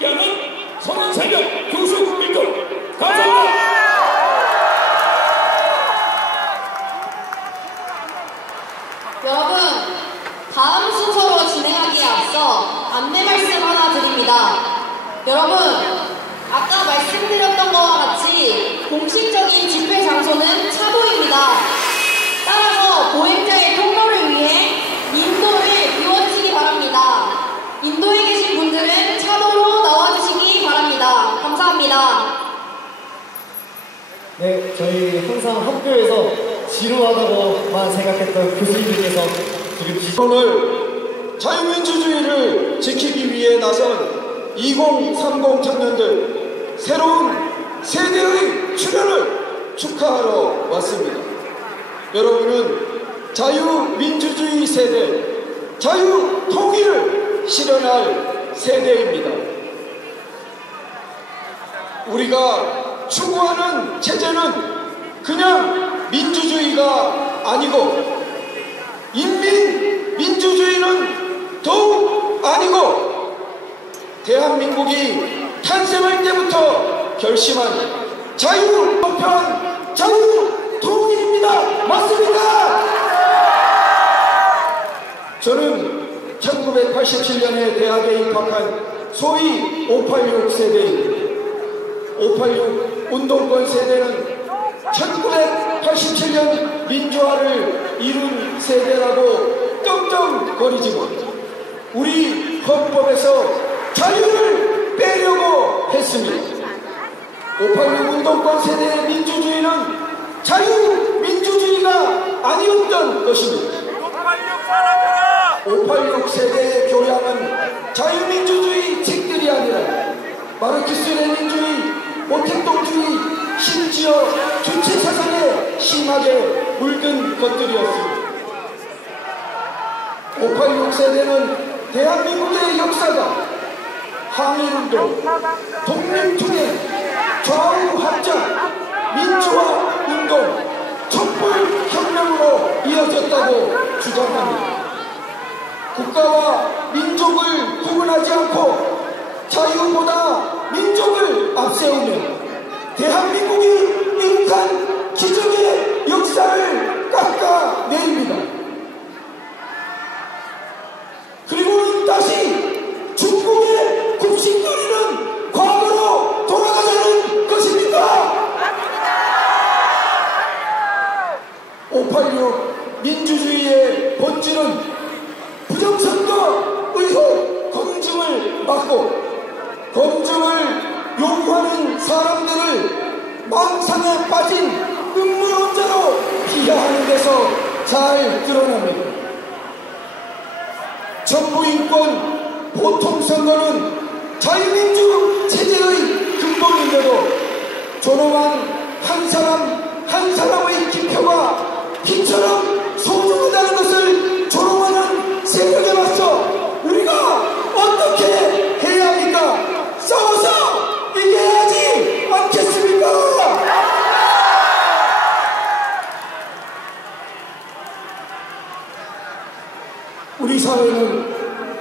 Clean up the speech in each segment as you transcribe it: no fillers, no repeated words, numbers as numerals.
지휘하는 서른세명 교수 일동 감사합니다. 여러분, 다음 순서로 진행하기에 앞서 안내 말씀 하나 드립니다. 여러분, 아까 말씀드렸던 것과 같이 공식적인 집회 장소는 차도입니다. 따라서 보행자의 통로를 위해 인도를 비워주시기 바랍니다. 인도에 계신 분들은 차도로 나와주시기 바랍니다. 감사합니다. 네, 저희 항상 학교에서 지루하다고만 생각했던 교수님들께서 지금 오늘 자유민주주의를 지키기 위해 나선 2030 청년들 새로운 세대의 출현을 축하하러 왔습니다. 여러분은 자유민주주의 세대, 자유통일을 실현할 세대입니다. 우리가 추구하는 체제는 그냥 민주주의가 아니고 인민민주주의는 더욱 아니고 대한민국이 탄생할 때부터 결심한 자유평판 자유통일입니다. 맞습니까? 저는 1987년에 대학에 입학한 소위 586 세대입니다. 586 운동권 세대는 1987년 민주화를 이룬 세대라고 떵떵거리지만 우리 헌법에서 자유를 빼려고 했습니다. 586 운동권 세대의 민주주의는 자유민주주의가 아니었던 것입니다. 586 세대의 교양은 자유민주주의 책들이 아니라 마르크스 레닌주의, 모택동주의, 심지어 주체사상에 심하게 물든 것들이었습니다. 586 세대는 대한민국의 역사가 항일운동, 독립투쟁, 좌우합작, 민주화운동, 촛불혁명으로 이어졌다고 주장합니다. 국가와 민족을 구분하지 않고 자유보다 민족을 앞세우며 대한민국이 이룩한 기적의 역사를 깎아내립니다. 그리고 다시 중국의 굽신거리는 과거로 돌아가자는 것입니까? 586 민주주의의 본질은 부정선거 의혹 검증을 막고 검증을 요구하는 사람들을 망상에 빠진 음모론자로 비하하는 데서 잘 드러납니다. 정부인권 보통선거는 자유민주 체제의 근본인데도 존엄한 한 사람 한 사람의 기표가 피처럼 소중하다는 것을 조롱하는 세력에 맞서 우리가 어떻게 해야 합니까? 싸워서 이겨야지 않겠습니까? 우리 사회는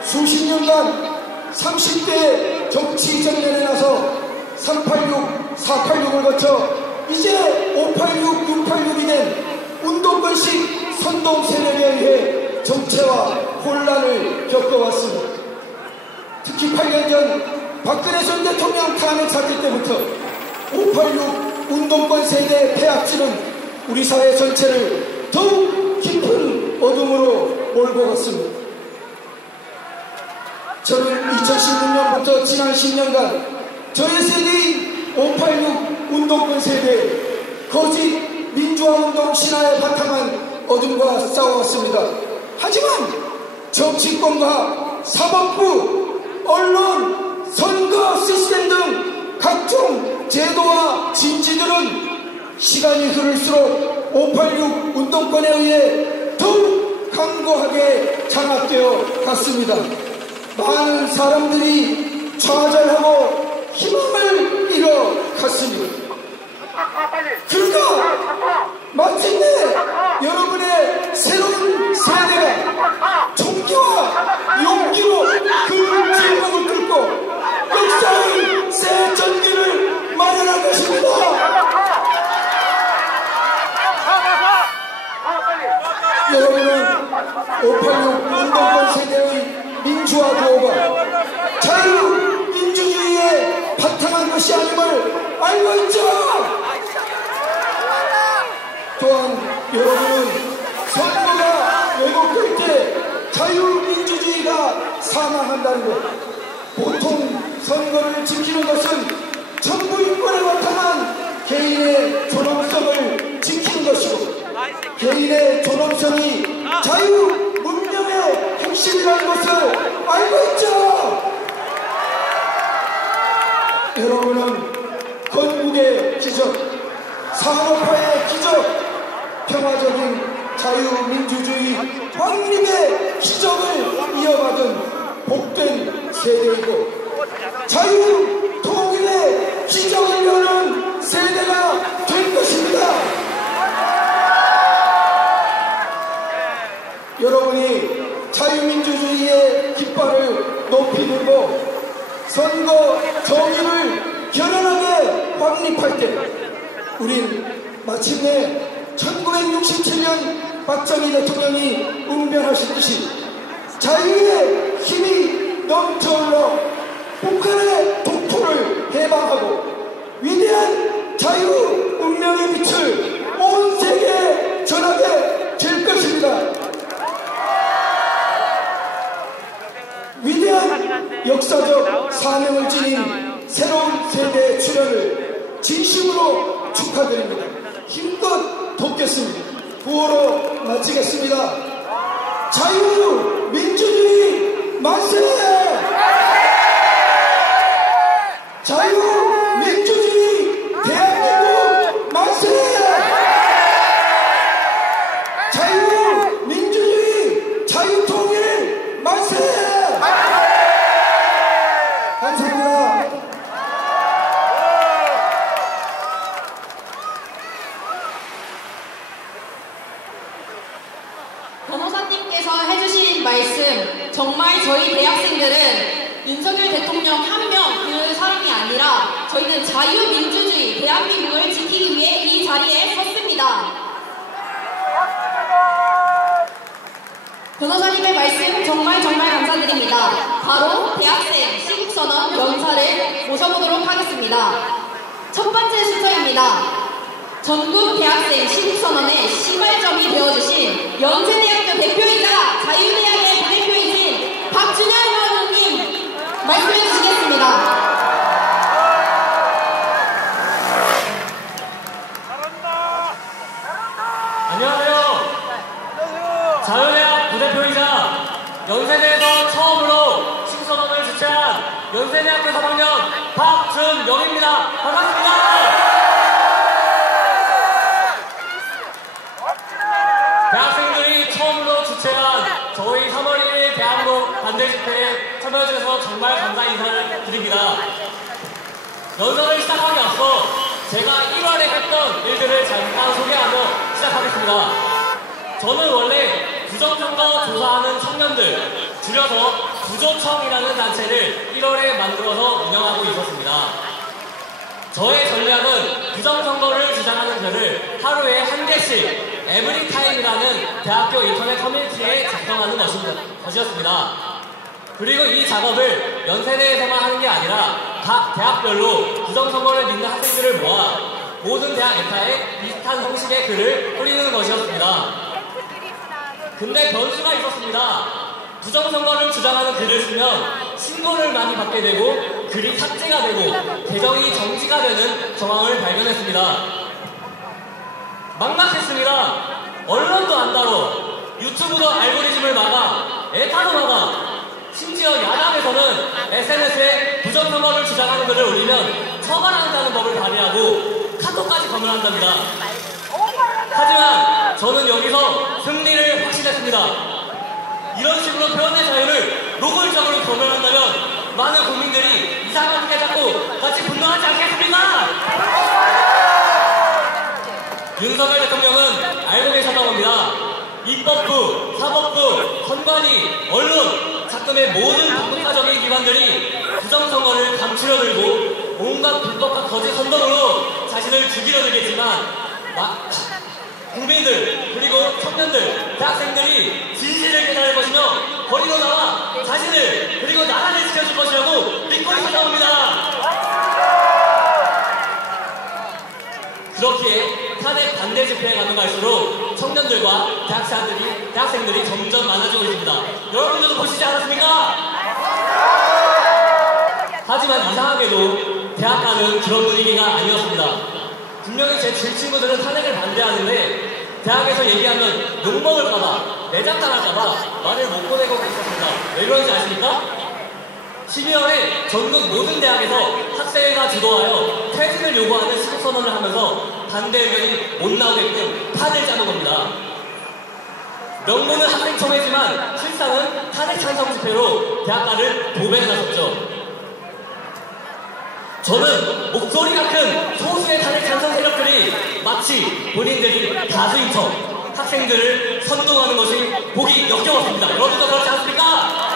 수십 년간 30대 정치 정년에 나서 386, 486을 거쳐 이제 586, 686이 된 운동권식 선동 세력에 의해 정체와 혼란을 겪어왔습니다. 특히 8년 전 박근혜 전 대통령 탄핵 사태 때부터 586 운동권 세대의 폐악질은 우리 사회 전체를 더욱 깊은 어둠으로 몰고 갔습니다. 저는 2016년부터 지난 10년간 저의 세대인 586 운동권 세대의 거짓 민주화운동 신화에 바탕한 어둠과 싸워왔습니다. 하지만 정치권과 사법부, 언론, 선거 시스템 등 각종 제도와 진지들은 시간이 흐를수록 586 운동권에 의해 더욱 강고하게 장악되어 갔습니다. 많은 사람들이 좌절하고 희망을 잃어갔습니다. 그러다 마침내 여러분의 새로운 세대가 총기와 용기로 그 질문을 뚫고 역사 당한다는 것. 보통 선거를 지키는 것은 정부 인권에 바탕한 개인의 존엄성을 지키는 것이고 개인의 존엄성이 자유, 문명의 핵심이라는 것을 알고 있죠. 여러분은 건국의 기적, 산업화의 기적, 평화적인 자유민주주의 확립의 기적을 이어받은 복된 세대이고 자유 통일의 기적을 여는 세대가 될 것입니다. 여러분이 자유민주주의의 깃발을 높이 들고 선거 정의를 결연하게 확립할 때 우린 마침내 1967년 박정희 대통령이 운변하셨듯이 자유의 힘이 넘쳐흘러 북한의 독토를 해방하고 위대한 자유 운명의 빛을 온 세계에 전하게 될 것입니다. 위대한 역사적 사명을 지닌 새로운 세대의 출현을 진심으로 축하드립니다. 힘껏 돕겠습니다. 구호로 마치겠습니다. 자유, 민주주의 만세! 자유, 민주주의 대한민국 만세! 자유, 민주주의, 자유통일 만세! 감사합니다. 변호사님께서 해주신 말씀, 정말 저희 대학생들은 윤석열 대통령 한 명 그 사람이 아니라 저희는 자유민주주의 대한민국을 지키기 위해 이 자리에 섰습니다. 변호사님의 말씀 정말 감사드립니다. 바로 대학생 시국선언 연사를 모셔보도록 하겠습니다. 첫 번째 순서입니다. 전국 대학생 시국선언의 시발점이 되어주신 연세대학교 대표이자 자유대학의 부대표이신 박준현 의원님 말씀해 주시겠습니다. 안녕하세요. 자유대학 부대표이자 연세대에서 처음으로 시국선언을 주최한 연세대학교 3학년 박준영입니다. 반갑습니다. 대학생들이 처음으로 주최한 저희 3월 1일 대학로 반대 집회에 참여해주셔서 정말 감사 인사를 드립니다. 연설을 시작하기 앞서 제가 1월에 했던 일들을 잠깐 소개하며 시작하겠습니다. 저는 원래 부정선거 조사하는 청년들, 줄여서 부조청이라는 단체를 1월에 만들어서 운영하고 있었습니다. 저의 전략은 부정선거를 주장하는 글을 하루에 한 개씩 에브리타임이라는 대학교 인터넷 커뮤니티에 작성하는 것이었습니다. 그리고 이 작업을 연세대에서만 하는 게 아니라 각 대학별로 부정선거를 믿는 학생들을 모아 모든 대학 에타에 비슷한 형식의 글을 뿌리는 것이었습니다. 근데 변수가 있었습니다. 부정선거를 주장하는 글을 쓰면 신고를 많이 받게 되고 글이 삭제가 되고 계정이 정지가 되는 정황을 발견했습니다. 막막했습니다. 언론도 안 다뤄, 유튜브도 알고리즘을 막아, 에타도 막아, 심지어 야당에서는 SNS에 부정선거를 주장하는 글을 올리면 처벌한다는 법을 발의하고 카톡까지 검열한답니다. 하지만 저는 여기서 승리를 확신했습니다. 이런 식으로 표현의 자유를 노골적으로 검열한다면 많은 국민들이 이상하게 잡고 같이 분노하지 않겠습니까? 윤석열 대통령은 알고 계셨다고 합니다. 입법부, 사법부, 선관위, 언론, 작금의 모든 법과적인 기관들이 부정선거를 감추려 들고 온갖 불법과 거짓 선동으로 자신을 죽이려 들겠지만 국민들, 그리고 청년들, 대학생들이 진실을 깨달을 것이며 거리로 나와 자신을 그리고 나라를 지켜줄 것이라고 믿고 있었다고 합니다. 그렇기에 탄핵 반대 집회에 가면 갈수록 청년들과 대학생들이 점점 많아지고 있습니다. 여러분들도 보시지 않았습니까? 안타깝게도 대학가는 그런 분위기가 아니었습니다. 분명히 제 친구들은 탄핵을 반대하는데 대학에서 얘기하면 욕먹을까봐, 내장당할까봐 말을 못 보내고 있었습니다. 왜 그런지 아십니까? 12월에 전국 모든 대학에서 학생회가 주도하여 퇴진을 요구하는 시국선언을 하면서 반대 의견이 못 나오게끔 판을 짜는 겁니다. 명분은 학생총회지만 실상은 탄핵 찬성 집회로 대학가를 도배해 나섰죠. 저는 목소리가 큰 소수의 탄핵 찬성 세력들이 마치 본인들이 다수인 척 학생들을 선동하는 것이 보기 역겨웠습니다. 여러분도 그렇지 않습니까?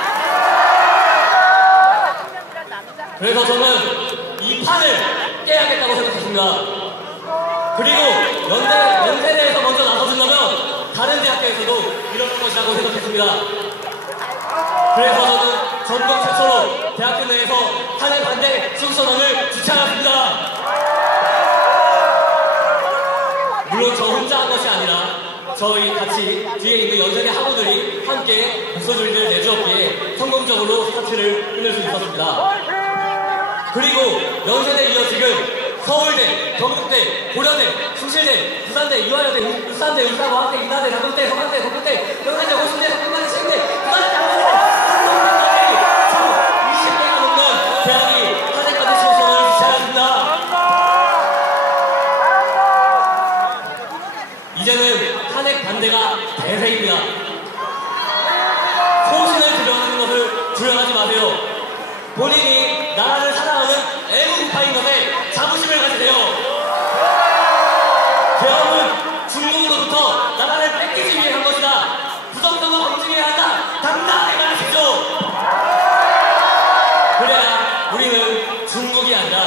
그래서 저는 이 판을 깨야겠다고 생각했습니다. 그리고 연세대에서 먼저 나서준다면 다른 대학교에서도 이럴 것이라고 생각했습니다. 그래서 저는 전국 최초로 대학교 내에서 탄핵 반대 시국선언을 주최하였습니다. 물론 저 혼자 한 것이 아니라 저희 같이 뒤에 있는 연세대 학우들이 함께 목소리를 내주었기에 성공적으로 스타트를 끊을 수 있었습니다. 그리고 연세대 이어 지금 서울대, 경북대, 고려대, 숭실대, 부산대, 이화여대, 울산대, 울산과학대, 인하대, 장동대, 서강대, 동국대, 영산대, 호신대, 석궁대, 시흥대, 부산대, 장동대, 한동대까지 총 20개가 넘는 대학이 탄핵받은 시국선언을 주최하였습니다. 이제는 탄핵 반대가 대세입니다. 소신을 드러내는 것을 두려워하지 마세요. 본인이 나라를 사랑하는 애국우파인 것에 자부심을 가지세요. 대업은 중국으로부터 나라를 뺏기기 위해 한 것이다. 부정선거 검증해야 한다. 당당하게 말하십시오. 그래야 우리는 중국이 아니라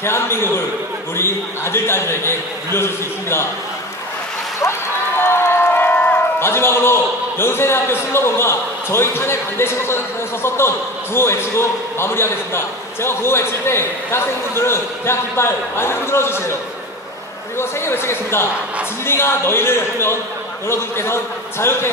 대한민국을 우리 아들, 딸들에게 물려줄 수 있습니다. 마지막으로 연세대학교 슬로건과 저희 탄핵 반대 시국선언에서 썼던 구호 외치고 마무리하겠습니다. 제가 구호 외칠 때 대학생분들은 대학 깃발 많이 흔들어주세요. 그리고 세 개 외치겠습니다. 진리가 너희를 하면 여러분께서는 자유케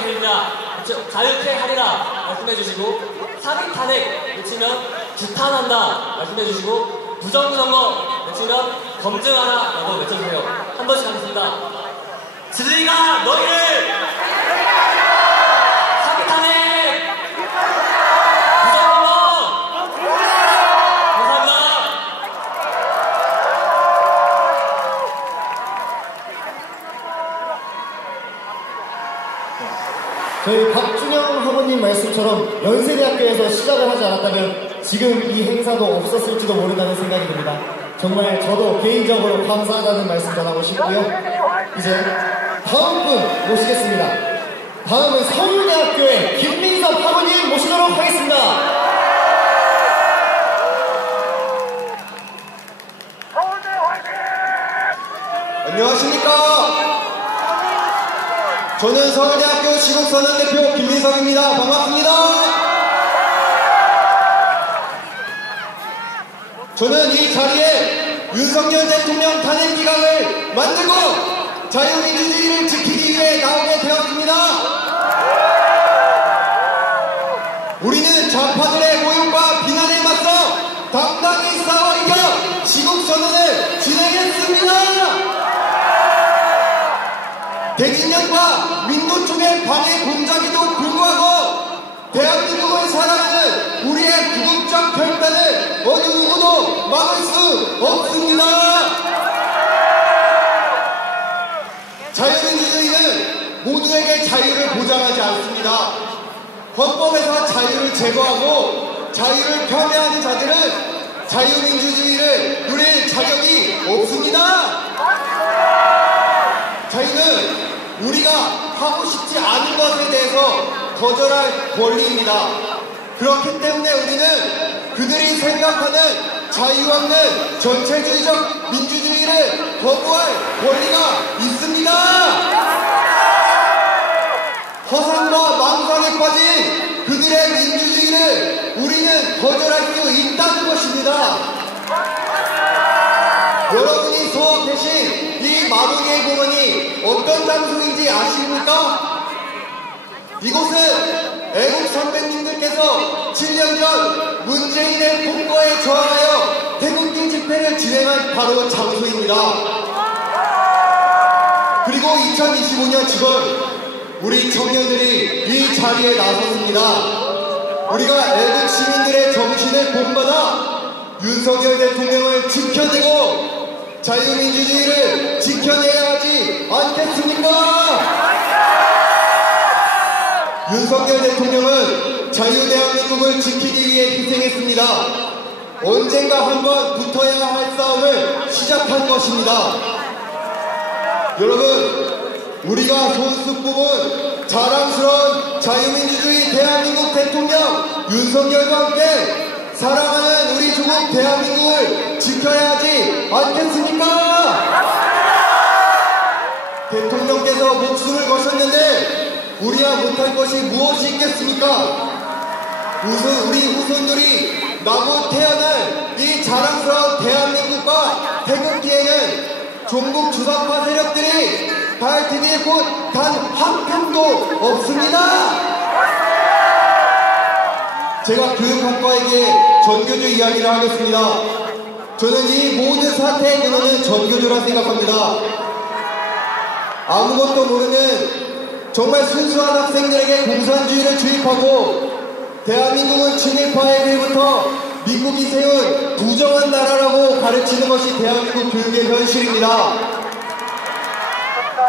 하리라 말씀해주시고, 사기 탄핵 외치면 규탄한다 말씀해주시고, 부정선거 외치면 검증하라 라고 외쳐주세요. 한 번씩 하겠습니다. 진리가 너희를 사기 탄핵 부정선거. 감사합니다. 저희 박준영 학우님 말씀처럼 연세대학교에서 시작을 하지 않았다면 지금 이 행사도 없었을지도 모른다는 생각이 듭니다. 정말 저도 개인적으로 감사하다는 말씀 전하고 싶고요. 이제 다음 분 모시겠습니다. 다음은 서울대학교의 김민섭 학우님 모시도록 하겠습니다. 안녕하십니까. 저는 서울대학교 시국선언 대표 김민석입니다. 반갑습니다. 저는 이 자리에 윤석열 대통령 탄핵 기각을 만들고 자유민주주의를 지키기 위해 나오게 되었습니다. 우리는 좌파들의 모욕과 비난에 맞서 당당히 싸워 이겨 시국선언을 진행했습니다. 대진령과 민노 쪽의 방해 공작에도 불구하고 대한민국을 사랑하는 우리의 구국적 결단을 어느 누구도 막을 수 없습니다. 자유민주주의는 모두에게 자유를 보장하지 않습니다. 헌법에서 자유를 제거하고 자유를 폄훼하는 자들은 자유민주주의를 누릴 자격이 없습니다. 자유는 우리가 하고 싶지 않은 것에 대해서 거절할 권리입니다. 그렇기 때문에 우리는 그들이 생각하는 자유 없는 전체주의적 민주주의를 거부할 권리가 있습니다. 허상과 망상에 빠진 그들의 민주주의를 우리는 거절할 수 있다는 것입니다. 여러분이 서 계신 이 마동의 공원이 어떤 장소인지 아십니까? 이곳은 애국 선배님들께서 7년 전 문재인의 폭거에 저항하여 태극기 진행한 바로 장소입니다. 그리고 2025년 지금 우리 청년들이 이 자리에 나섰습니다. 우리가 애국 시민들의 정신을 본받아 윤석열 대통령을 지켜내고 자유민주주의를 지켜내야 하지 않겠습니까? 윤석열 대통령은 자유대한민국을 지키기 위해 희생했습니다. 언젠가 한번 붙어야 할 싸움을 시작한 것입니다. 여러분, 우리가 손수 뽑은 자랑스러운 자유민주주의 대한민국 대통령 윤석열과 함께 사랑하는 우리 조국 대한민국을 지켜야 하지 않겠습니까? 대통령께서 목숨을 거셨는데 우리야 못할 것이 무엇이 있겠습니까? 우리 후손들이 나고 태어날 이 자랑스러운 대한민국과 태극기에는 종북 주사파 세력들이 발 디딜 곳 단 한 평도 없습니다. 제가 교육학과에게 전교조 이야기를 하겠습니다. 저는 이 모든 사태의 근원은 전교조라 생각합니다. 아무것도 모르는 정말 순수한 학생들에게 공산주의를 주입하고 대한민국은 친일파의 길부터 미국이 세운 부정한 나라라고 가르치는 것이 대한민국 교육의 현실입니다.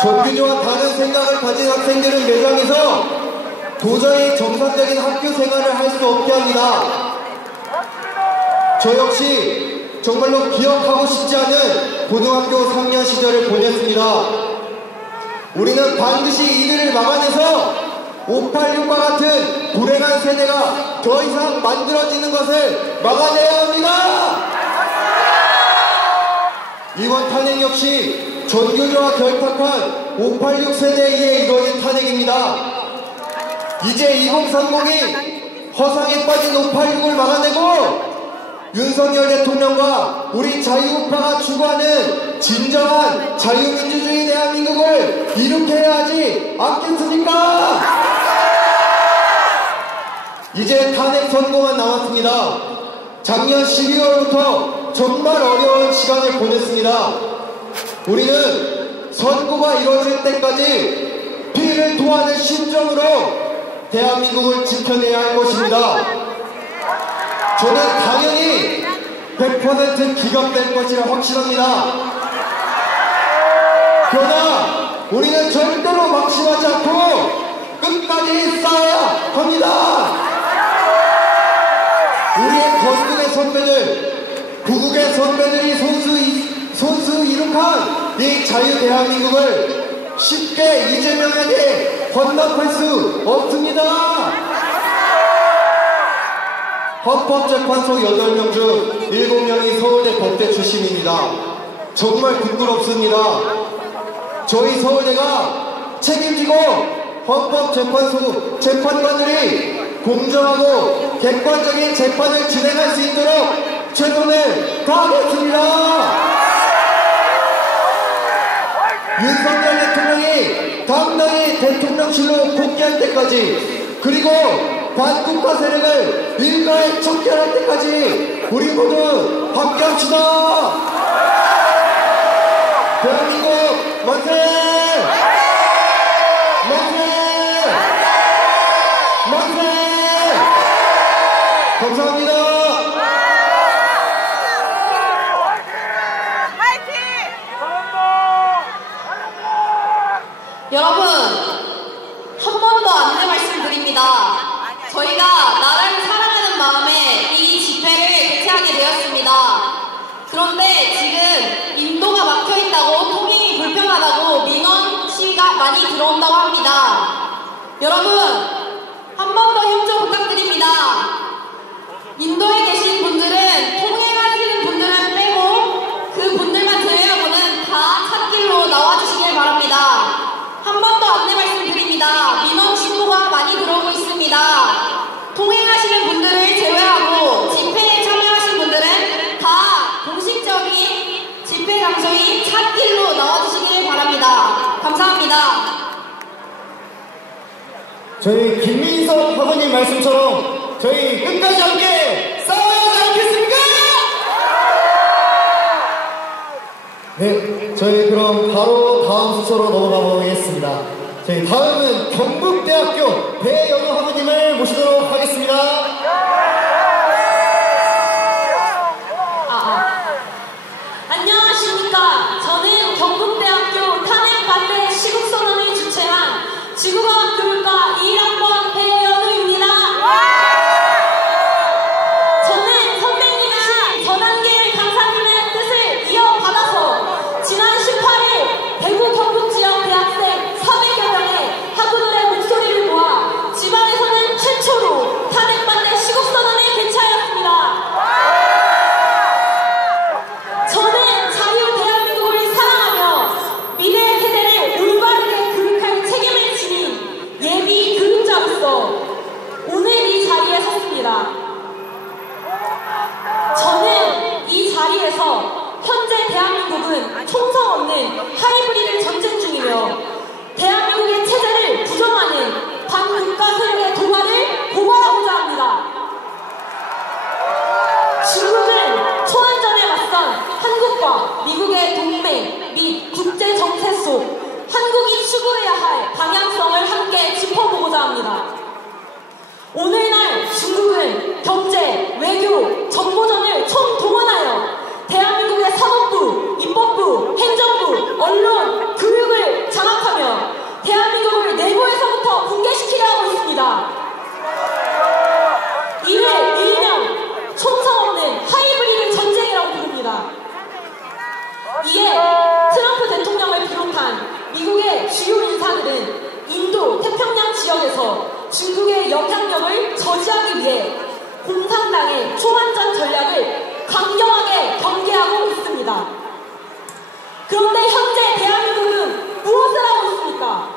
전교조와 다른 생각을 가진 학생들은 매장에서 도저히 정상적인 학교 생활을 할 수 없게 합니다. 저 역시 정말로 기억하고 싶지 않은 고등학교 3년 시절을 보냈습니다. 우리는 반드시 이들을 막아내서 586과 같은 불행한 세대가 더 이상 만들어지는 것을 막아내야 합니다. 이번 탄핵 역시 전교조와 결탁한 586 세대에 의해 이뤄진 탄핵입니다. 이제 2030이 허상에 빠진 586을 막아내고 윤석열 대통령과 우리 자유우파가 추구하는 진정한 자유민주주의 대한민국을 일으켜야 하지 않겠습니까? 이제 탄핵 선고만 남았습니다. 작년 12월부터 정말 어려운 시간을 보냈습니다. 우리는 선고가 이루어질 때까지 피해를 토하는 심정으로 대한민국을 지켜내야 할 것입니다. 저는 당연히 100% 기각될 것이라 확신합니다. 그러나 우리는 절대로 막심하지 않고 끝까지 싸워야 합니다. 우리의 건국의 선배들, 구국의 선배들이 손수 이룩한 이 자유 대한민국을 쉽게 이재명에게 헌납할 수 없습니다. 헌법재판소 8명 중 7명이 서울대 법대 출신입니다. 정말 부끄럽습니다. 저희 서울대가 책임지고 헌법재판소 재판관들이 공정하고 객관적인 재판을 진행할 수 있도록 최선을 다하겠습니다. 윤석열 대통령이 당당히 대통령실로 복귀할 때까지, 그리고 반국가 세력을 일가에 척결할 때까지 우리 모두 함께합시다. 대한민국 만세! 만세! 만세! 감사합니다. 여러분, 한 번 더 안내 말씀드립니다. 저희가 나라를 사랑하는 마음에 이 집회를 개최하게 되었습니다. 그런데 지금 인도가 막혀있다고, 통행이 불편하다고 민원 시위가 많이 들어온다고 합니다. 여러분, 한 번 더 협조 부탁드립니다. 인도에 계신 분들은, 통행하시는 분들은 빼고 그 분들만 제외하고는 다 찻길로 나와주시길 바랍니다. 한 번 더 안내 말씀드립니다. 민원 신고가 많이 들어오고 있습니다. 통행하시는 분들을 제외하고 집회에 참여하신 분들은 다 공식적인 집회 장소인 찻길로 나와주시길 바랍니다. 감사합니다. 저희 김민석 학원님 말씀처럼 저희 끝까지 함께 싸워야 하지 않겠습니까? 네, 저희 그럼 바로 다음 수초로 넘어가 보겠습니다. 저희 다음은 경북대학교 배연우 학우님을 모시도록 하겠습니다. 안녕하십니까. 저는 경북대학교 탄핵 반대 시국선언을 주최한 지구과학 교육과 1학번 배연우입니다. 저는 선배님이신 전한길 강사님의 뜻을 이어받아서 지난 18일 대구 경북 지역 대학생 400여 명의 학우들의 목소리를 모아 지방에서는 최초로 탄핵 반대 시국선언을 개최하였습니다. 저는 자유 대한민국을 사랑하며 미래의 세대를 올바르게 교육할 책임을 지닌 예비 교육자로서 오늘 이 자리에 섰습니다. 저는 이 자리에서 현재 대한민국은 총성 없는 하이브리드 전쟁 중이며 대한민국의 체제를 부정하는 반국가 세력의 도발을 고발하고자 합니다. 중국은 초안전에 맞선 한국과 미국의 동맹 및 국제 정세 속 한국이 추구해야 할 방향성을 함께 짚어보고자 합니다. 오늘날 중국은 경제, 외교, 정보전을 총동원하여 대한민국의 사법부, 입법부, 행정부, 언론, 교육을 장악하며 대한민국을 내부에서부터 붕괴시키려 하고 있습니다. 이를 일명 총성 없는 하이브리드 전쟁이라고 부릅니다. 이에 트럼프 대통령을 비롯한 미국의 주요 인사들은 인도 태평양 지역에서 중국의 영향력을 저지하기 위해 공산당의 초안전 전략을 강경하게 경계하고 있습니다. 그런데 현재 대한민국은 무엇을 하고 있습니까?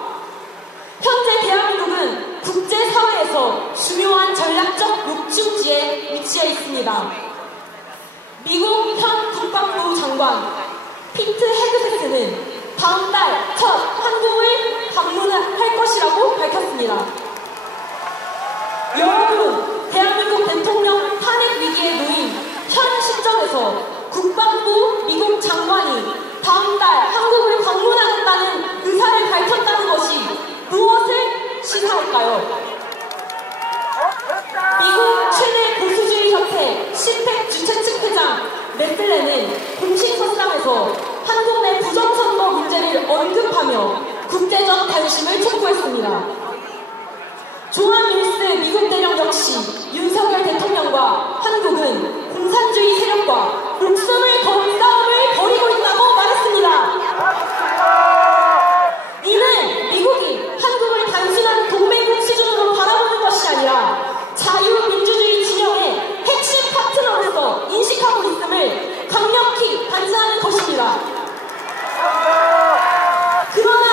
현재 대한민국은 국제사회에서 중요한 전략적 요충지에 위치해 있습니다. 미국 현 국방부 장관 피트 헤그세트는 다음 달 첫 한국을 방문할 것이라고 밝혔습니다. 여러분, 대한민국 대통령 탄핵 위기에 놓인 현 시점에서 국방부 미국 장관이 다음 달 한국을 방문하겠다는 의사를 밝혔다는 것이 무엇을 시사할까요? 미국 최대 보수주의 협회 시팩 주최 측 회장 레슬레는 공식 석상에서 한국 내 부정선거 문제를 언급하며 국제적 관심을 촉구했습니다. 조한 밀스 미국 대령 역시 윤석열 대통령과 한국은 공산주의 세력과 목숨을 건 싸움을 벌이고 있다고 말했습니다. 이는 미국이 한국을 단순한 동맹국 수준으로 바라보는 것이 아니라 자유민주주의 진영의 핵심 파트너로서 인식하고 있음을 강력히 반증하는 것입니다. 그러나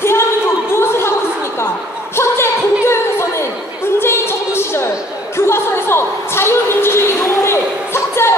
대한민국 무엇을 하고 있습니까? 현재 공교육에서는 문재인 정부 시절 교과서에서 자유민주주의 용어를 삭제하여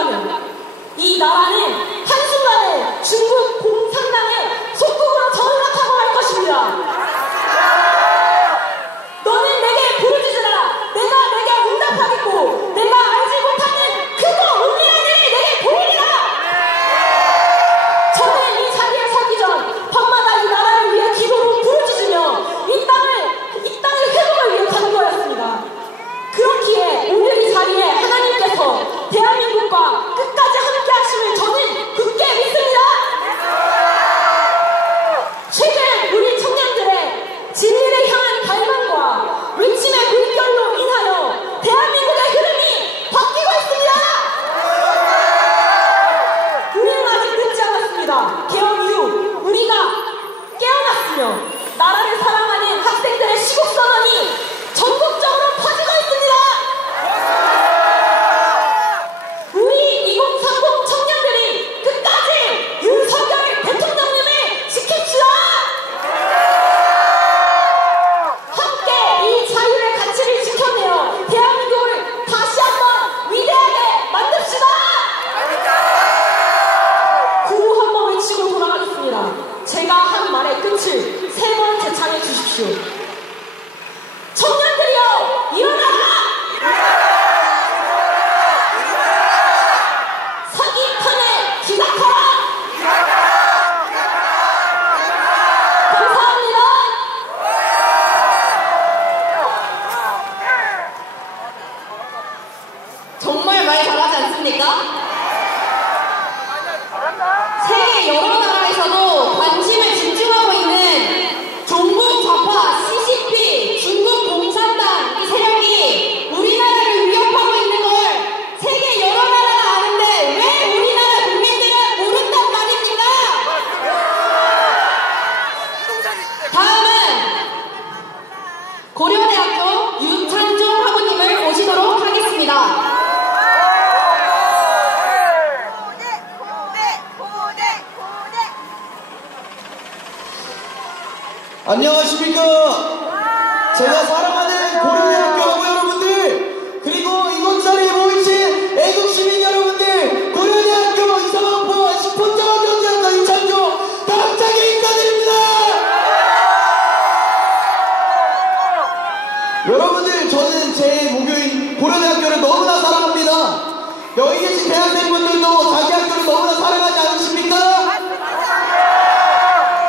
순간은 이 나라는 한순간에 중국 공산당의 속국으로 전락하고 말 것입니다. 너는 내게 부르짖으라. 내가 내게 응답하겠고 내가 알지 못하는 크고 은밀한 일을 내게 보이리라. 저는 이 자리에 서기 전 밤마다 이 나라를 위해 기도로 부르짖으며 이 땅의 회복을 위해 간구하였습니다. 그렇기에 오늘 이 자리에 하나님께서 대한민국과 끝까지 함께 하심을 저는 굳게 믿습니다. 최근 우리 청년들의 진리를 향한 갈망과 외침의 물결로 인하여 대한민국의 흐름이 바뀌고 있습니다. 우리는 아직 늦지 않았습니다. 개헌 이후 우리가 깨어났으며 나라를 사랑하는 학생들의 시국선언이 전국적으로 퍼지고 있습니다. 우리 2030 청년들이 끝까지 윤석열 대통령님을 지킵시다. 함께 이 자유의 가치를 지켜내어 대한민국을 다시 한번 위대하게 만듭시다. 구호 한번 외치고 돌아가겠습니다. 제가 한 말의 끝을 3번 재창해 주십시오. 청년들이여 일어나라! 사기탄에 기각하라! 감사합니다. 정말 말 잘하지 않습니까? 세계 여러 나라에서도 관심을 집중하고 있는 종북 좌파 CCP 중국 공산당 이 세력이 우리나라를 위협하고 있는 걸 세계 여러 나라가 아는데 왜 우리나라 국민들은 모른단 말입니까? 다음은 고려대학교 유찬종 학우님을 모시도록 하겠습니다. 안녕하십니까. 제가 사랑하는 고려대학교 학우 여러분들, 그리고 이곳 자리에 모이신 애국시민 여러분들, 고려대학교 이성학부와 10호자와 경제학과 유찬종 당장에 인사드립니다. 여러분들, 저는 제 모교인 고려대학교를 너무나 사랑합니다. 여기 계신 대학생분들도 자기 학교를 너무나 사랑하지 않으십니까?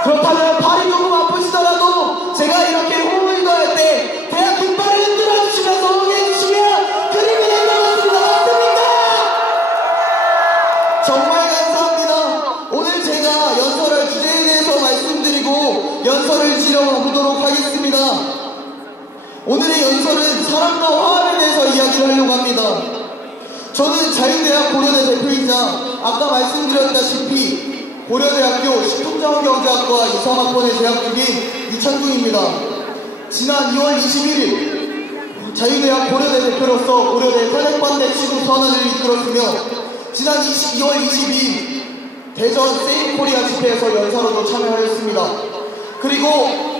그렇다면 발이 조금 아프시더라도 제가 이렇게 호흡을 더할 때 대학 깃발을 흔들어 주시면서 응원해 주시면 그림이 될 것 같습니다. 맞습니까? 정말 감사합니다. 오늘 제가 연설할 주제에 대해서 말씀드리고 연설을 지어보도록 하겠습니다. 오늘의 연설은 사랑과 화합에 대해서 이야기를 하려고 합니다. 저는 자유대학 고려대 대표이자 아까 말씀드렸다시피 고려대학교 식품자원경제학과 23학번에 재학 중인 유찬중입니다. 지난 2월 21일 자유대학 고려대 대표로서 고려대 탄핵반대 시국 선언을 이끌었으며 지난 2월 22일 대전 세이코리아 집회에서 연사로도 참여하였습니다. 그리고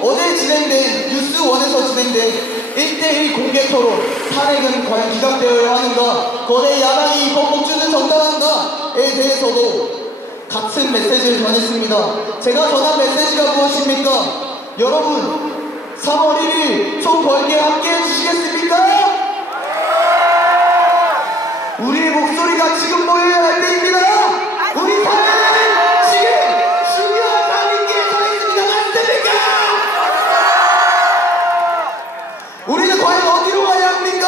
어제 진행된 뉴스원에서 진행된 1대1 공개 토론, 탄핵은 과연 기각되어야 하는가, 거대 야당이 법복주는 정당한가에 대해서도 같은 메시지를 전했습니다. 제가 전한 메시지가 무엇입니까? 여러분, 3월 1일 총벌기에 함께 해주시겠습니까? 우리의 목소리가 지금 모여야 할 때입니다. 우리 사회는 지금 중요한 단위기에 서 있습니다. 맞습니까? 우리는 과연 어디로 가야 합니까?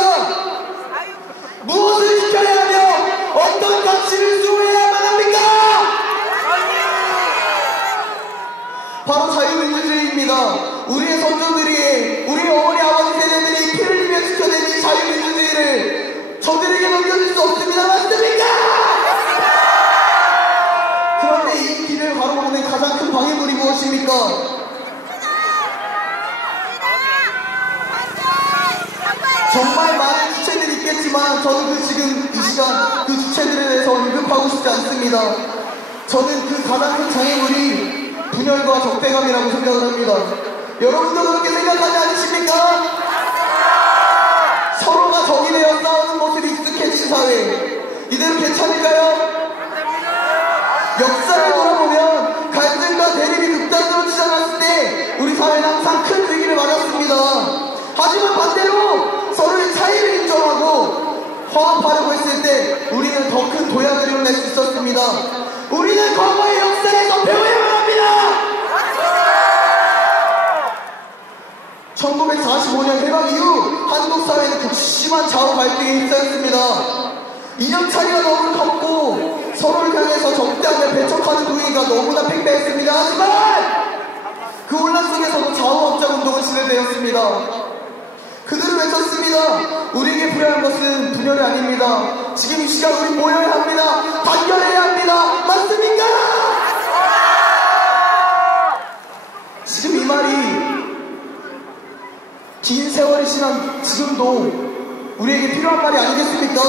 무엇을 지켜야 하며 어떤 가치를 수호해야만 합니까? 바로 자유민주주의입니다. 우리의 선조들이, 우리 어머니 아버지 세대들이 피를 흘리며 지켜낸 이 자유민주주의를 저들에게 넘겨줄 수 없습니다. 맞습니까? 그런데 이 길을 가로막는 가장 큰 방해물이 무엇입니까? 정말 많은 주체들이 있겠지만 저는 지금 이 시간 그 주체들에 대해서 언급하고 싶지 않습니다. 저는 그 가장 큰 장애물이 분열과 적대감이라고 생각을 합니다. 여러분도 그렇게 생각하지 않으십니까? 서로가 적이 되어 싸우는 모습이 익숙해진 사회, 이대로 괜찮을까요? 역사를 돌아보면 갈등과 대립이 극단으로 치달았을 때 우리 사회는 항상 큰 위기를 맞았습니다. 하지만 반대로 서로의 차이를 인정하고 화합하려고 했을 때 우리는 더 큰 도약을 이뤄낼 수 있었습니다. 우리는 과거의 역사에서 배워야만 합니다. 1945년 해방 이후 한국 사회는 극심한 좌우 갈등에 휩싸였습니다. 이념 차이가 너무 컸고 서로를 향해서 적대함을 배척하는 분위기가 너무나 팽배했습니다. 하지만 그 혼란 속에서도 좌우업자 운동은 진행되었습니다. 그들은 외쳤습니다. 우리에게 필요한 것은 분열이 아닙니다. 지금 이 시간 우리 모여야 합니다. 단결해야 합니다. 맞습니까? 지금 이 말이 긴 세월이 지난 지금도 우리에게 필요한 말이 아니겠습니까?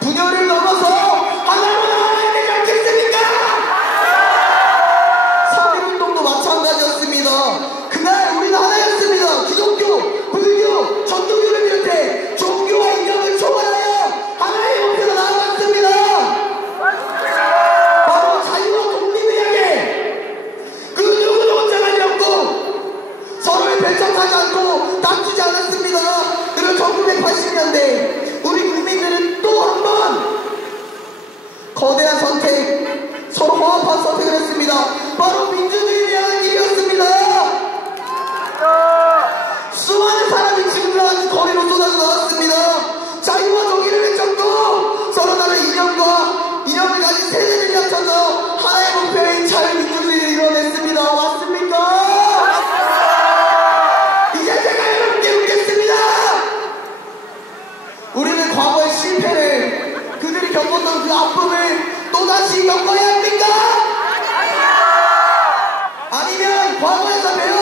분열을 넘어서 하나로 나아야 되지 않겠습니까? 3.1운동도 마찬가지였습니다. 그날 우리는 하나였습니다. 기독교, 불교, 전도교를 비롯해 종교와 이념을 초월하여 하나의 목표로 나아갔습니다. 바로 자유와 독립을 향해 그 누구도 혼자만이 없고 서로를 배척하지 않고 다투지 않았습니다. 그리고 1980년대 우리 국민들은 또 한 번 거대한 선택, 서로 화합한 선택을 했습니다. 바로 민주주의를 향한 길이었습니다. 수많은 사람이 지금과 거리로 쏟아져 나왔습니다. 자유와 정의를 외쳤고 서로 다른 이념을 가진 세대들이 합쳐서 하나의 목표인 자유민주주의를 이뤄냈습니다. 맞습니까? 이제 제가 여러분께 묻겠습니다. 우리는 과거의 실패를, 그들이 겪었던 그 아픔을 또다시 겪어야 합니까? 아니면 과거에서 배워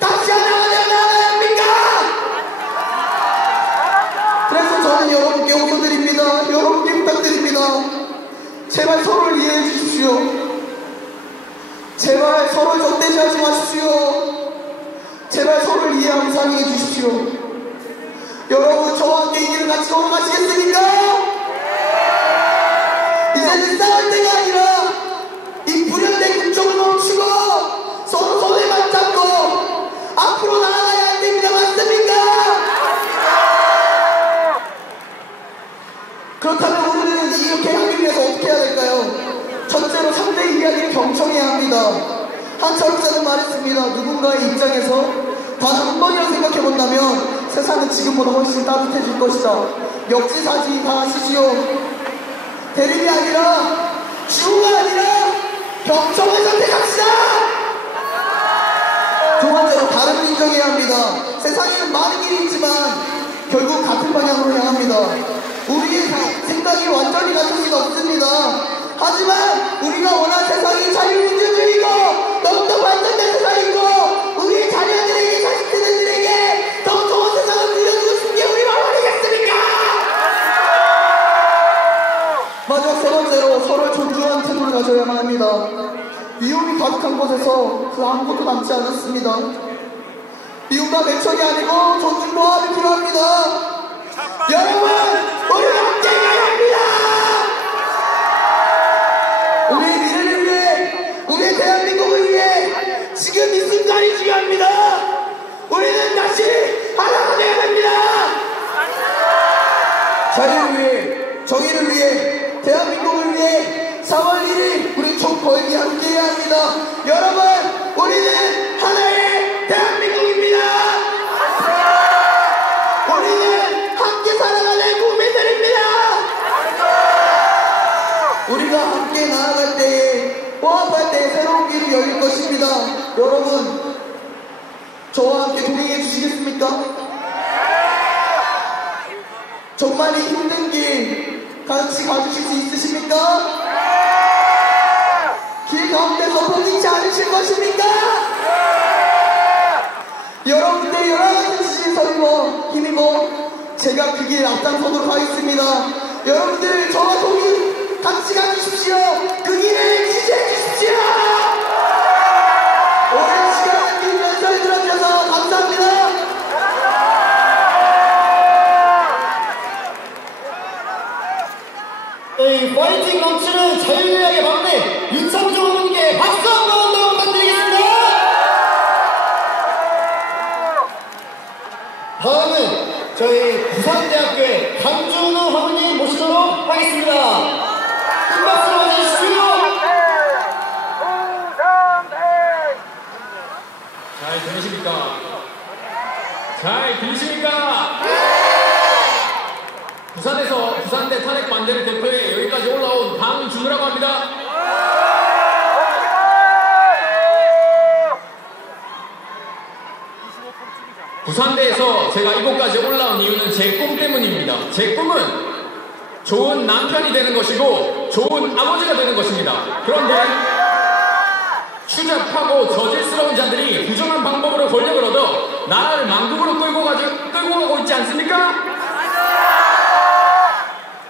다시 하나가 되어 나가야 합니까? 그래서 저는 여러분께 호소드립니다. 여러분께 부탁드립니다. 제발 서로를 이해해 주십시오. 제발 서로를 적대시하지 마십시오. 제발 서로를 이해하고 사랑해 주십시오. 여러분, 저와 함께 이 길을 같이 걸어가시겠습니까? 이제는 싸울 때가 아니라 이 불현대 국정을 멈추고 서로 손을 맞잡고 앞으로 나아가야 할 때입니다. 맞습니까? 그렇다면 우리는 이렇게 하기 위해서 어떻게 해야 될까요? 첫째로 상대의 이야기를 경청해야 합니다. 한 철학자는 말했습니다. 누군가의 입장에서 단 한 번이라도 생각해본다면 세상은 지금보다 훨씬 따뜻해질 것이다. 역지사지 다 하시지요. 대립이 아니라 주가 아니라 경청을 선택합시다. 두 번째로 다름을 인정해야 합니다. 세상에는 많은 길이 있지만 결국 같은 방향으로 향합니다. 우리의 생각이 완전히 같을 수는 없습니다. 하지만 우리가 원하는 세상이 자유민주주의고 더욱더 발전된 세상이고 우리의 자녀들에게, 자식들에게 더 좋은 세상을 물려주고 싶은 게 우리 마음 아니겠습니까? 마지막 세 번째로 서로를 존중하는 태도를 가져야만 합니다. 미움이 가득한 곳에서 그 아무것도 남지 않았습니다. 미움과 배척이 아니고 존중과 화합이 필요합니다. 여러분, 우리 함께 가야 합니다. 우리의 미래를 위해, 우리의 대한민국을 위해 지금 이 순간이 중요합니다. 우리는 다시 하나가 되어야 됩니다. 자유를 위해, 정의를 위해, 대한민국을 위해 4월 1일 우리 총궐기 함께해야 합니다. 여러분, 우리는 하나의 대한민국입니다. 우리는 함께 살아가는 국민들입니다. 우리가 함께 나아갈 때에, 호흡할 때에 새로운 길이 열릴 것입니다. 여러분, 저와 함께 동행해 주시겠습니까? 정말 이 힘든 길 같이 가주실 수 있으십니까? 길 가운데서 포기치 않으실 것입니까? 여러분들 여러 가지 지지서이고 힘이고 제가 그 길 앞장서도록 하겠습니다. 여러분들 저와 동행 같이 가주십시오. 그 길을 지지해 주십시오. 오랜 시간 긴 연설 들어주셔서 감사합니다. 저희 파이팅 넘치는 자유의학의 막내 윤상조 어머니께 박수 한번 더 부탁드리겠습니다. 다음은 저희 부산대학교의 강준우 학우님 모시도록 하겠습니다. 큰 박수로 맞아주십시오. 잘 들으십니까? 잘 들으십니까? 부산에서 부산대 탄핵 반대를 대표해 여기까지 올라온 강준우라고 합니다. 부산대에서 제가 이곳까지 올라온 이유는 제 꿈 때문입니다. 제 꿈은 좋은 남편이 되는 것이고 좋은 아버지가 되는 것입니다. 그런데 추잡하고 저질스러운 자들이 부정한 방법으로 권력을 얻어 나라를 망국으로 끌고 가고 있지 않습니까?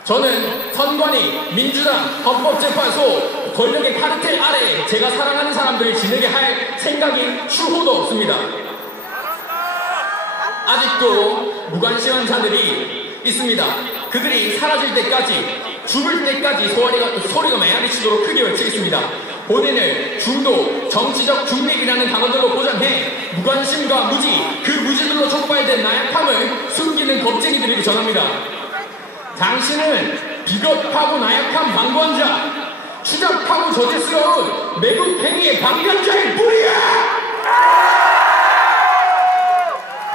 저는 선관위, 민주당, 헌법재판소, 권력의 카르텔 아래에 제가 사랑하는 사람들을 지내게 할 생각이 추호도 없습니다. 아직도 무관심한 자들이 있습니다. 그들이 사라질 때까지, 죽을 때까지 소리가 메아리치도록 크게 외치겠습니다. 본인을 중도, 정치적 중립이라는 단어들로 포장해 무관심과 무지, 그 무지들로 촉발된 나약함을 숨기는 겁쟁이들에게 전합니다. 당신은 비겁하고 나약한 방관자, 추잡하고 저질스러운 매국행위의 방관자일 뿐이야!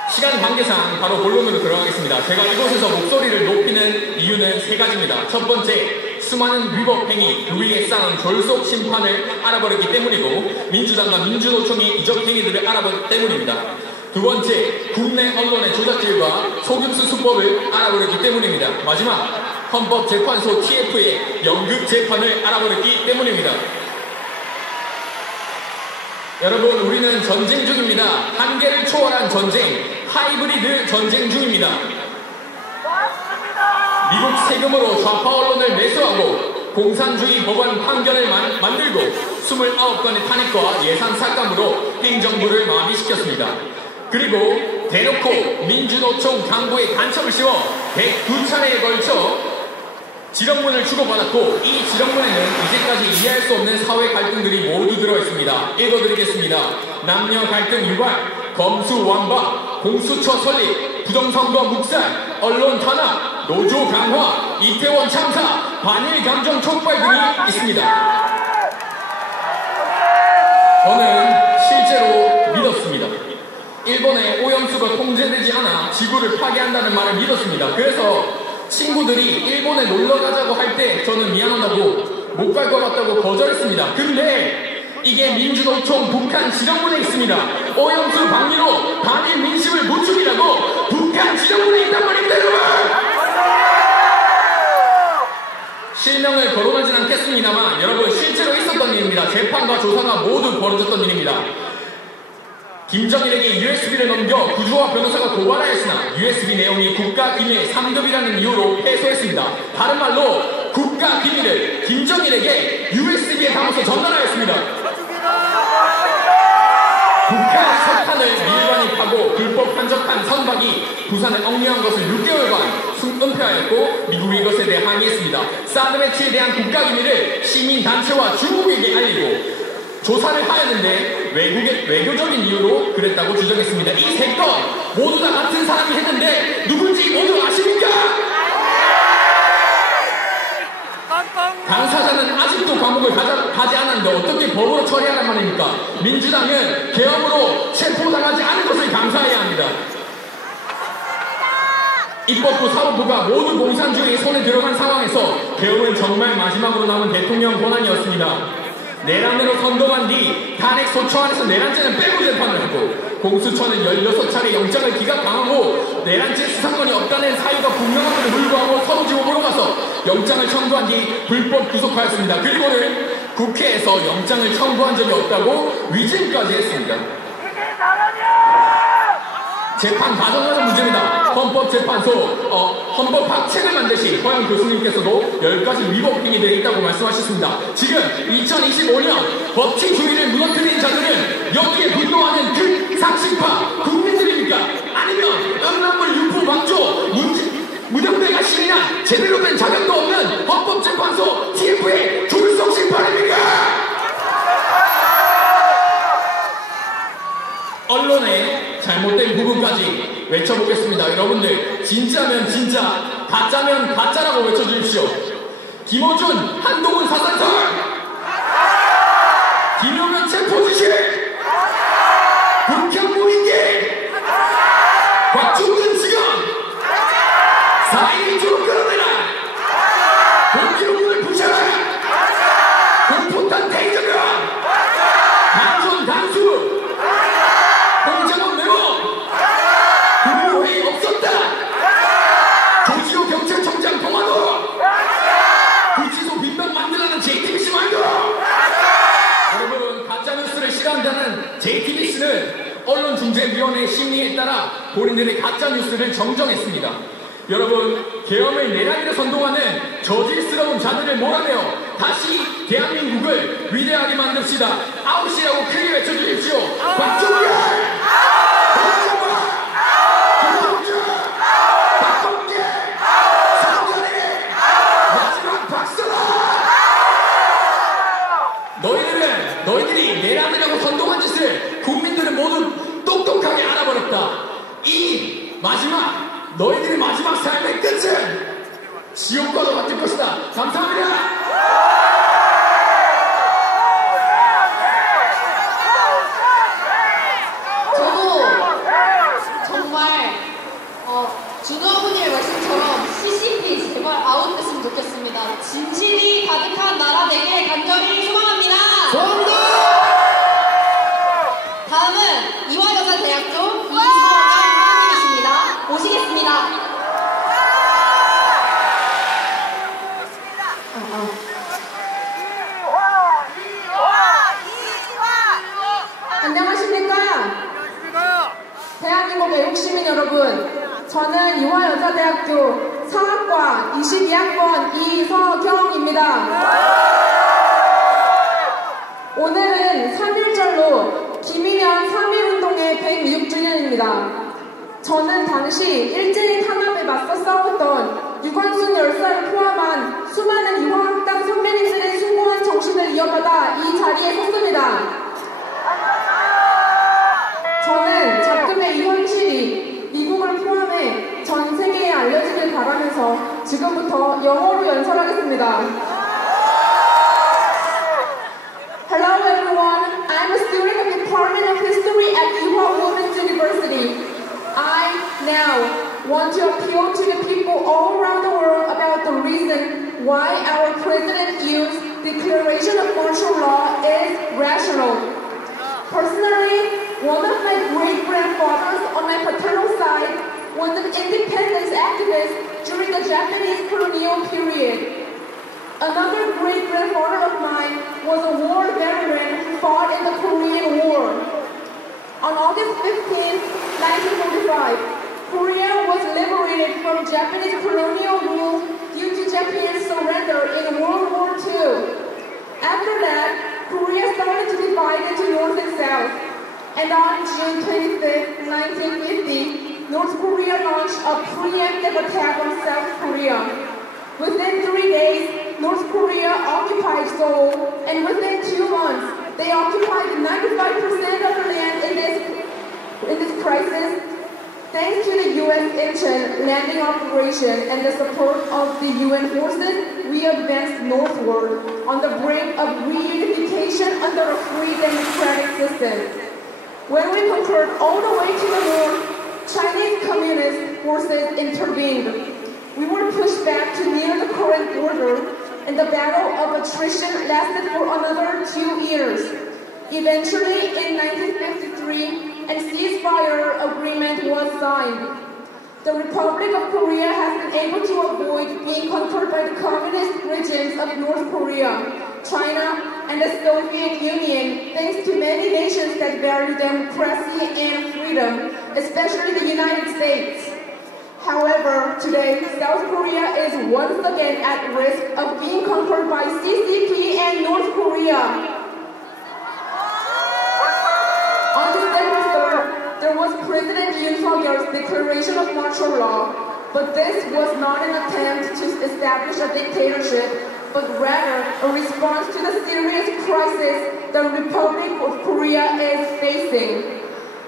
시간 관계상 바로 본론으로 들어가겠습니다. 제가 이곳에서 목소리를 높이는 이유는 세 가지입니다. 첫 번째, 수많은 위법 행위, 우리에 쌓은 졸속 심판을 알아버렸기 때문이고 민주당과 민주노총이 이적 행위들을 알아버렸기 때문입니다. 두 번째, 국내 언론의 조작질과 속임수 수법을 알아버렸기 때문입니다. 마지막, 헌법재판소 TF의 연극 재판을 알아버렸기 때문입니다. 여러분, 우리는 전쟁 중입니다. 한계를 초월한 전쟁, 하이브리드 전쟁 중입니다. 미국 세금으로 좌파 언론을 매수하고 공산주의 법원 판결을 만들고 29건의 탄핵과 예산 삭감으로 행정부를 마비시켰습니다. 그리고 대놓고 민주노총 간부에 간첩을 씌워 102차례에 걸쳐 지령문을 주고받았고 이 지령문에는 이제까지 이해할 수 없는 사회 갈등들이 모두 들어있습니다. 읽어드리겠습니다. 남녀 갈등 유발, 검수 완박, 공수처 설립, 부정선거 묵살, 언론 탄압, 노조 강화, 이태원 참사, 반일 감정 촉발 등이 있습니다. 저는 실제로 믿었습니다. 일본의 오염수가 통제되지 않아 지구를 파괴한다는 말을 믿었습니다. 그래서 친구들이 일본에 놀러 가자고 할 때 저는 미안하다고 못 갈 것 같다고 거절했습니다. 근데 이게 민주노총 북한 지령문에 있습니다. 오염수 방류로 반일 민심을 부추기라고 북한 지령문에 있단 말입니다, 여러분! 실명을 거론하진 않겠습니다만 여러분, 실제로 있었던 일입니다. 재판과 조사가 모두 벌어졌던 일입니다. 김정일에게 USB를 넘겨 구조와 변호사가 고발하였으나 USB 내용이 국가기밀 3급이라는 이유로 패소했습니다. 다른 말로 국가기밀을 김정일에게 USB에 담아서 전달하였습니다. 북한 석탄을 밀반입하고 불법 한적한 선박이 부산에 억류한 것을 6개월간 은폐하였고 미국이 이것에 대해 항의했습니다. 사드 배치에 대한 국가기밀을 시민단체와 중국에게 알리고 조사를 하였는데 외교적인 이유로 그랬다고 주장했습니다. 이 세 건 모두 다 같은 사람이 했는데 누군지 모두 아십니까? 당사자는 아직도 감옥을 가지 않았는데 어떻게 법으로 처리하란 말입니까? 민주당은 계엄으로 체포당하지 않은 것을 감사해야 합니다. 입법부, 사법부가 모두 공산주의의 손에 들어간 상황에서 계엄은 정말 마지막으로 남은 대통령 권한이었습니다. 내란으로 선동한 뒤 탄핵 소추안에서 내란죄는 빼고 재판을 하고 공수처는 16차례 영장을 기각당하고 내란죄 수사권이 없다는 사유가 분명함에도 불구하고 서울지법으로 가서 영장을 청구한 뒤 불법 구속하였습니다. 그리고는 국회에서 영장을 청구한 적이 없다고 위증까지 했습니다. 재판 과정과는 문제입니다. 헌법재판소 헌법학 책을 만드신 허영 교수님께서도 10가지 위법 행위들이 있다고 말씀하셨습니다. 지금 2025년 법치주의를 무너뜨린 자들은 여기에 분노하는 극상식파 국민들입니까? 아니면 음란물 유포 방조 문정대가 시인한 제대로 된 자격도 없는 헌법재판 외쳐보겠습니다. 여러분들 진짜면 진짜, 가짜면 가짜라고 외쳐주십시오. 김어준, 한동훈 사살설, 김용현 체포지시, 북형무 인계, 곽종근 지검, 4.1조로 끌어내라, 공기동문을 부셔라, 공포탄 대전면, 단순 단수, 공작원 메모, 국무회의 없었다, 조지호 경찰청장 통화도, 구치소 빈방 만들라는 JTBC 말도. 여러분, 가짜뉴스를 싫어한다는 JTBC는 언론중재위원회의 심리에 따라 본인들의 가짜뉴스를 정정했습니다. 여러분, 계엄의 내란을 선동하는 저질스러운 자들을 몰아내어 다시 대한민국을 위대하게 만듭시다. 아웃이라고 크게 외쳐주십시오. 곽종현! 박정화! 김동준! 박범계! 성현이! 마지막 박수다! 너희들이 내란이라고 선동한 짓을 국민들은 모두 똑똑하게 알아버렸다. 이 마지막, 너희들의 마지막 삶의 끝은 지옥과도 같을 것이다. 감사합니다. 저도 정말 준호분의 말씀처럼 CCP 제발 아웃됐으면 좋겠습니다. 진실이 가득한 나라 되길 간절히 소망합니다. 다음은 이화여자대학교 이서영 하나님이십니다. 모시겠습니다. 안녕하십니까? 대한민국 애국시민 여러분, 저는 이화여자대학교 성악과 22학번 이서경입니다. 오늘은 3.1절로 김인현 3.1운동의 106주년입니다. 저는 당시 일제히 탄압에 맞서 싸웠던 유관순 열사를 포함한 수많은 이화학당 선배님들의 숭고한 정신을 이어받아 이 자리에 섰습니다. 저는 작금의 이 현실이 미국을 포함해 전 세계에 알려지길 바라면서 지금부터 영어로 연설하겠습니다. Hello everyone, I'm a student of the Department of History at Ewha Women's University. I now want to appeal to the people all around the world about the reason why our President used declaration of martial law is rational. Personally, one of my great-grandfathers on my paternal side was an independence activist during the Japanese colonial period. Another great-grandfather of mine was a war veteran who fought in the Korean War. On August 15, 1945, Korea was liberated from Japanese colonial rule due to Japan's surrender in World War II. After that, Korea started to divide into North and South. And on June 25, 1950, North Korea launched a preemptive attack on South Korea. Within 3 days, North Korea occupied Seoul, and within 2 months, they occupied 95% of the land in this crisis. Thanks to the U.S. Incheon landing operation and the support of the UN forces, we advanced northward on the brink of reunification under a free democratic system. When we conquered all the way to the north, Chinese communist forces intervened. We were pushed back to near the current border, and the battle of attrition lasted for another 2 years. Eventually, in 1953, a ceasefire agreement was signed. The Republic of Korea has been able to avoid being conquered by the communist regimes of North Korea, China, and the Soviet Union, thanks to many nations that value democracy and freedom, especially the United States. However, today, South Korea is once again at risk of being conquered by CCP and North Korea. On December 3rd, there was President Yoon Suk-yeol's declaration of martial law, but this was not an attempt to establish a dictatorship, but rather a response to the serious crisis the Republic of Korea is facing.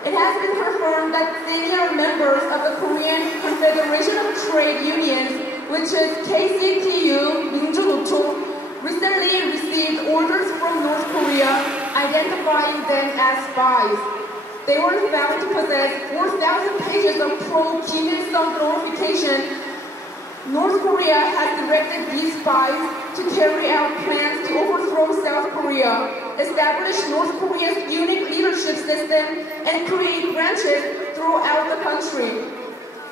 It has been confirmed that senior members of the Korean Confederation of Trade Unions, which is KCTU, 민주노총, recently received orders from North Korea identifying them as spies. They were found to possess 4,000 pages of pro-Kim Il-sung glorification. North Korea has directed these spies to carry out plans to overthrow South Korea, establish North Korea's unique leadership system, and create branches throughout the country.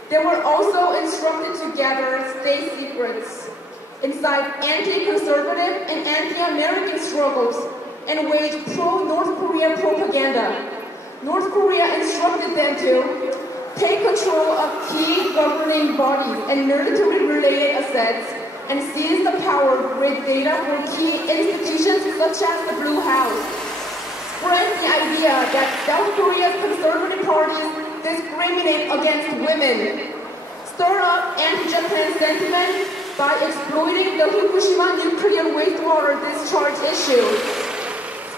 They were also instructed to gather state secrets, incite anti-conservative and anti-American struggles, and wage pro-North Korea propaganda. North Korea instructed them to take control of key governing bodies and military-related assets, and seize the power to read data for key institutions such as the Blue House. Spread the idea that South Korea's conservative parties discriminate against women. Stir up anti-Japan sentiment by exploiting the Fukushima nuclear wastewater discharge issue.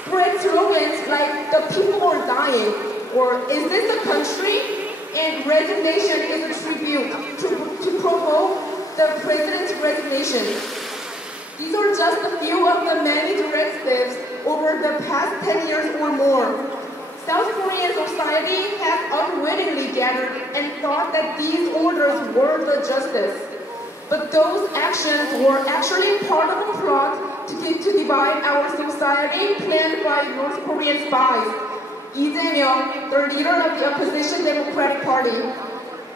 Spread slogans like "the people are dying" or "is this a country?" and "resignation is a tribute" to provoke the president's resignation. These are just a few of the many directives over the past 10 years or more. South Korean society has unwittingly gathered and thought that these orders were the justice. But those actions were actually part of a plot to divide our society planned by North Korean spies. Lee Jae-myung, the leader of the opposition Democratic Party,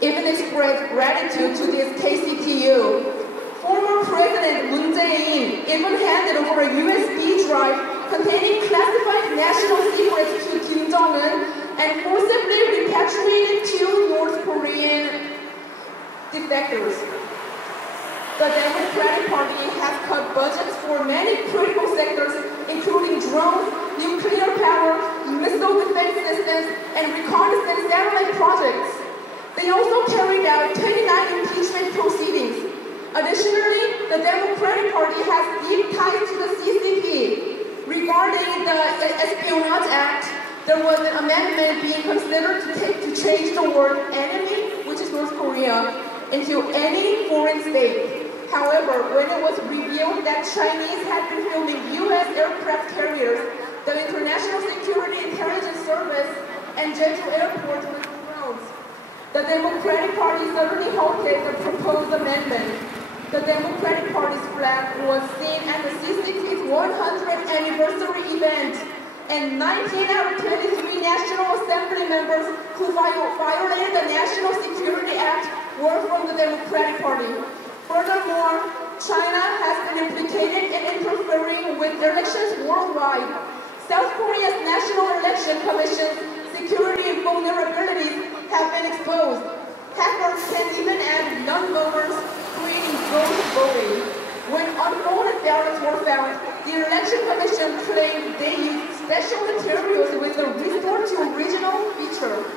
even expressed gratitude to this KCTU. Former President Moon Jae-in even handed over a USB drive containing classified national secrets to Kim Jong-un and forcibly repatriated 2 North Korean defectors. The Democratic Party has cut budgets for many critical sectors, including drones, nuclear power, missile defense systems, and reconnaissance satellite projects. They also carried out 29 impeachment proceedings. Additionally, the Democratic Party has deep ties to the CCP. Regarding the Espionage Act, there was an amendment being considered to change the word enemy, which is North Korea, into any foreign state. However, when it was revealed that Chinese had been filming U.S. aircraft carriers, the International Security Intelligence Service, and Jeju Airport with drones, the Democratic Party suddenly halted the proposed amendment. The Democratic Party's flag was seen at the CCP's 100th anniversary event, and 19 out of 23 National Assembly members who violated the National Security Act were from the Democratic Party. Furthermore, China has been implicated in interfering with elections worldwide. South Korea's National Election Commission's security vulnerabilities have been exposed. Hackers can even add non-voters, creating ghost voting. When unfolded ballots were found, the Election Commission claimed they used special materials with the restore to original feature.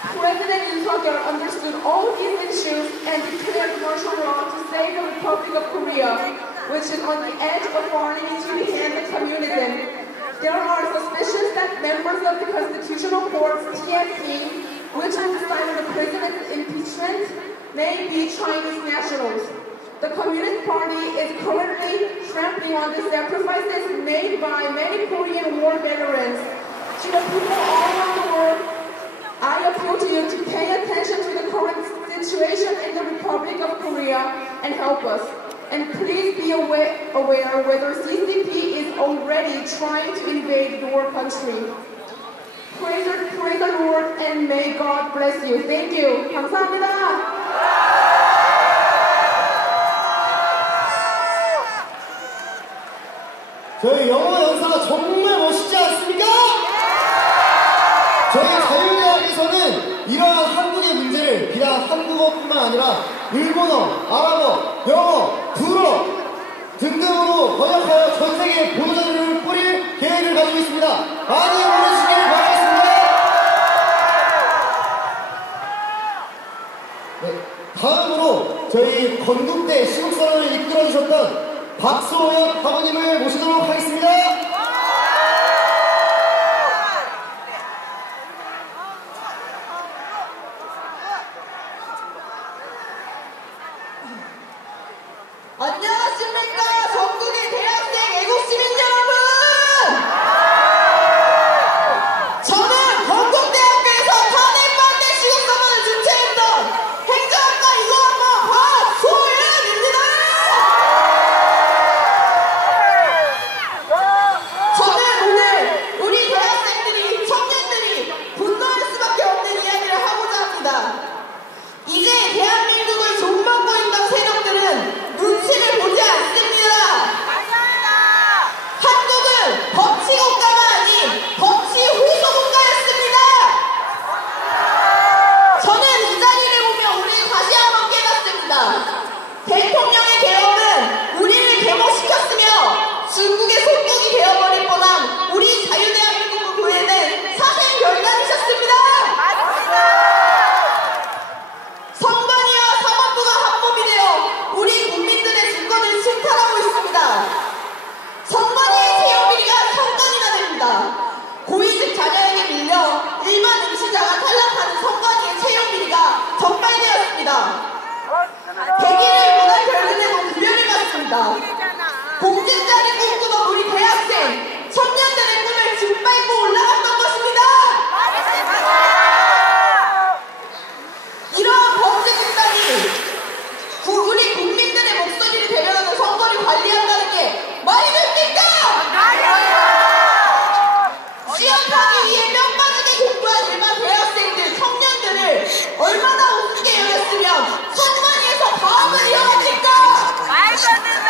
President Yoon Suk-yeol understood all these issues and declared martial law to save the Republic of Korea, which is on the edge of falling into the hands of communism. There are suspicions that members of the Constitutional Court's TFT, which will decide on the president's impeachment, may be Chinese nationals. The Communist Party is currently trampling on the sacrifices made by many Korean War veterans. To the people all around the world, I appeal to you to pay attention to the current situation in the Republic of Korea and help us. And please be aware whether CCP is already trying to invade your country. Praise the Lord and may God bless you. Thank you. 감사합니다. 저희 영어 연사가 정말 멋있지 않습니까? 저희 자유대학에서는 이러한 한국의 문제를 비단 한국어뿐만 아니라 일본어, 아랍어, 영어, 불어 등등으로 번역하여 전 세계에 보도자료를 뿌릴 계획을 가지고 있습니다. 많이 응원해주시길 바라겠습니다. 네, 다음으로 저희 건국대 시국선언을 이끌어주셨던 박소연 학우님을 모시도록 하겠습니다. 중국의 속국이 되어버릴 뻔한 우리 자유대한민국 교회는 사생결단이셨습니다. 선관위와 사법부가 한몸이 되어 우리 국민들의 주권을 침탈하고 있습니다. 선관위의 채용비리가 천건이나 됩니다. 고위직 자녀에게 밀려 일반 응시자가 탈락하는 선관위의 채용비리가 적발되었습니다. 100일을 문화 결근에도 구별을 받습니다. 공직자를 꿈꾸던 우리 대학생, 청년들의 꿈을 짓밟고 올라갔던 것입니다. 이러한 범죄 집단이 우리 국민들의 목소리를 대변하는 선거를 관리한다는 게 말이 됩니까? 취업하기 위해 뼈 빠지게 공부한 일반 대학생들, 청년들을 얼마나 우습게 여겼으면 선관위에서 파업을 이어갑니까? 말도 안 된다!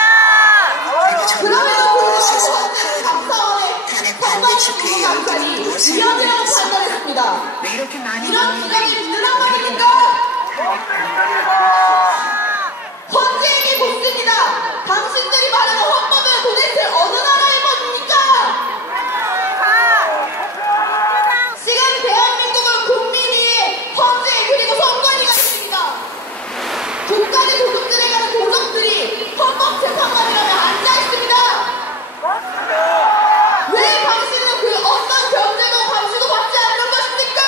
그럼에도 불구하고 감사원의 선관위 감사이 위헌이라고 판단했습니다. 이런 기각이 믿으란 말입니까? 헌재에게 묻습니다. 당신들이 말하는 헌법은 도대체 어느 나라의 법입니까? 지금 대한민국은 국민 위에 헌재 그리고 선관위가 있습니다. 국가의 도둑들에 가는 도적들이 헌법재판관이라면 앉아있습니다. 왜 당신은 그 어떤 견제도 감시도 받지 않는 것입니까?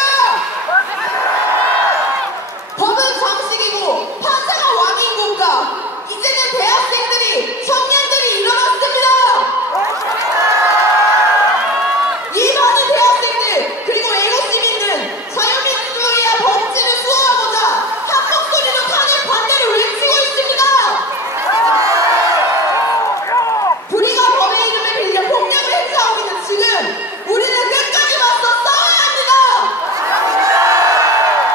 법은 장식이고 판사가 왕인 건가? 이제는 대학생들이, 청년들이 일어났습니다. 이 많은 대학생들 그리고 애국 시민은 자유민주주의와 법치를 수호하고자 한 목소리로 탄핵 반대를 외치고 있습니다. 불의가 법의 이름을 빌려 폭력을 행사하고 있는 지금 우리는 끝까지 맞서 싸워야 합니다.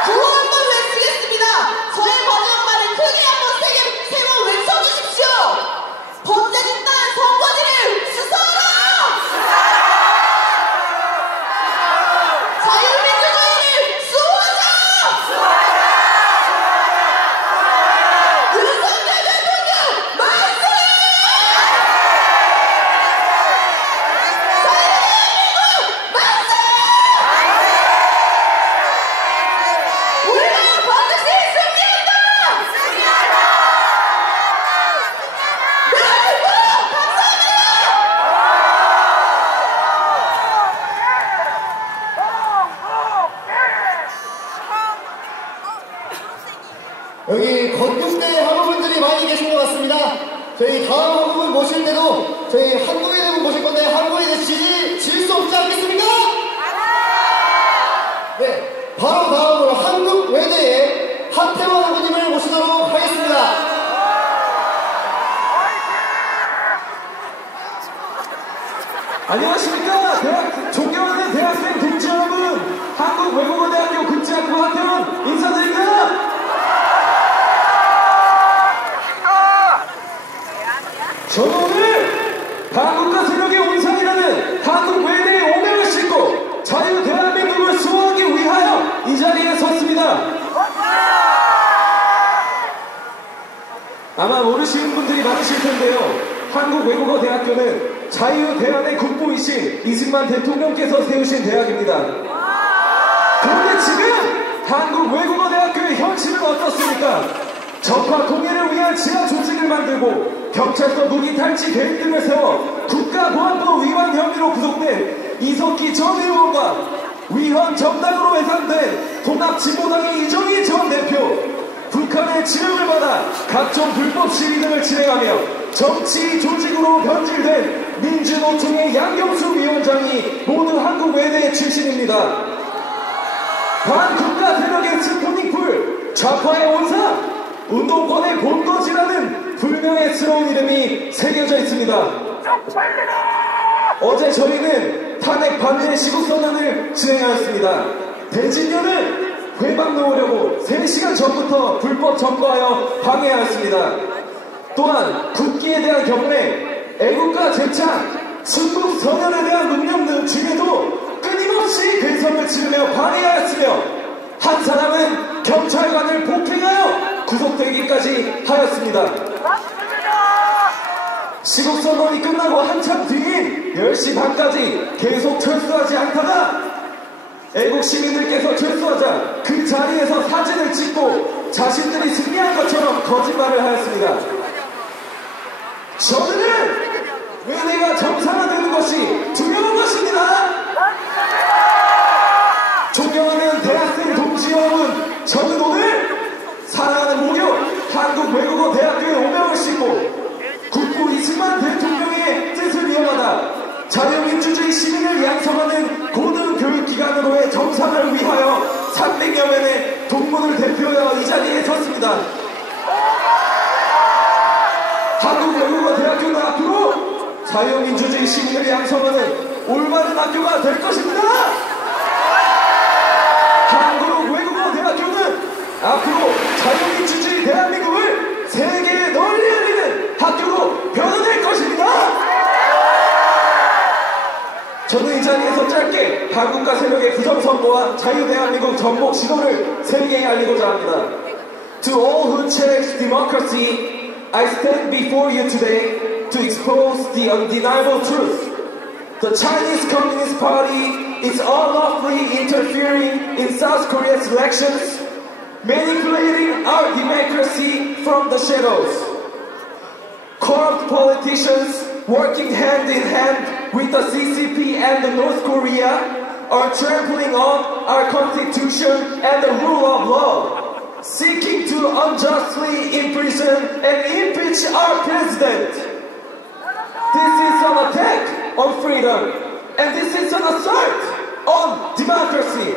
구원을 외치겠습니다. 저의 마지막말을 크게 한번 세 번 외쳐주십시오. 범죄 집단 선관위를 수사하라! 자유민주주의를 수호하자! 윤석열 대통령 말씀! 자유대한민국 말씀! 우리가 반드시 승리한다! 대한민국 감사합니다! 여기 건국대 학우분들이 많이 계신 것 같습니다. 저희 다음 학우분 모실 때도 저희 한국인분 모실 건데 한국인의 질 수 없지 않겠습니까? 네, 바로 다음으로 한국외대의 하태원 학우님을 모시도록 하겠습니다. 안녕하십니까. 존경하는 대학생 동지 여러분, 한국외국어대학교 국제학부 하태원 인사드립니다. 저는 오늘 한국과 세력의 온상이라는 한국외대의 오명을 싣고 자유대한민국을 수호하기 위하여 이 자리에 섰습니다. 아마 모르시는 분들이 많으실 텐데요. 한국외국어대학교는 자유대한의 국보이신 이승만 대통령께서 세우신 대학입니다. 그런데 지금 한국외국어대학교의 현실은 어떻습니까? 적과 통일을 위한 지하 조직을 만들고 경찰서 무기 탈취 계획 등을 세워 국가보안법 위반 혐의로 구속된 이석기 전 의원과 위헌 정당으로 예상된 통합진보당의 이정희 전 대표, 북한의 지령을 받아 각종 불법 시위 등을 진행하며 정치 조직으로 변질된 민주노총의 양경수 위원장이 모두 한국외대 출신입니다. 반국가 세력의 스푸닉풀, 좌파의 온상, 운동권의 본거지라는 불명예스러운 이름이 새겨져 있습니다. 어제 저희는 탄핵 반대 시국선언을 진행하였습니다. 대진련을 회방 놓으려고 3시간 전부터 불법 점거하여 방해하였습니다. 또한 국기에 대한 경례, 애국가 제창, 순국 선언에 대한 묵념 등 중에도 끊임없이 괴성을 지르며 방해하였으며 한 사람은 경찰관을 폭행하여 구속되기까지 하였습니다. 시국선언이 끝나고 한참 뒤인 10시 반까지 계속 철수하지 않다가 애국 시민들께서 철수하자 그 자리에서 사진을 찍고 자신들이 승리한 것처럼 거짓말을 하였습니다. 저들은 은혜가 정상화되는 것이 두려운 것입니다. 존경하는 대학생 동지 여러분, 저는 오늘 사랑하는 모교 한국외국어대학교의 오명을 싣고 국부 이승만 대통령의 뜻을 이어받아 자유민주주의 시민을 양성하는 고등교육기관으로의 정상을 위하여 300여 명의 동문을 대표하여 이 자리에 섰습니다. 한국외국어대학교는 앞으로 자유민주주의 시민을 양성하는 올바른 학교가 될 것입니다. 한국외국어대학교는 앞으로 자유민주주의 대한민국을 세계에 널리 알리는 학교로 변화될 것입니다. 저는 이 자리에서 짧게 다국가 세력의 부정선거와 자유대한민국 전복 시도를 세계에 알리고자 합니다. To all who cherish democracy, I stand before you today to expose the undeniable truth. The Chinese Communist Party is unlawfully interfering in South Korea's elections, manipulating our democracy from the shadows. Corrupt politicians working hand in hand with the CCP and the North Korea are trampling on our constitution and the rule of law, seeking to unjustly imprison and impeach our president. This is an attack on freedom, and this is an assault on democracy.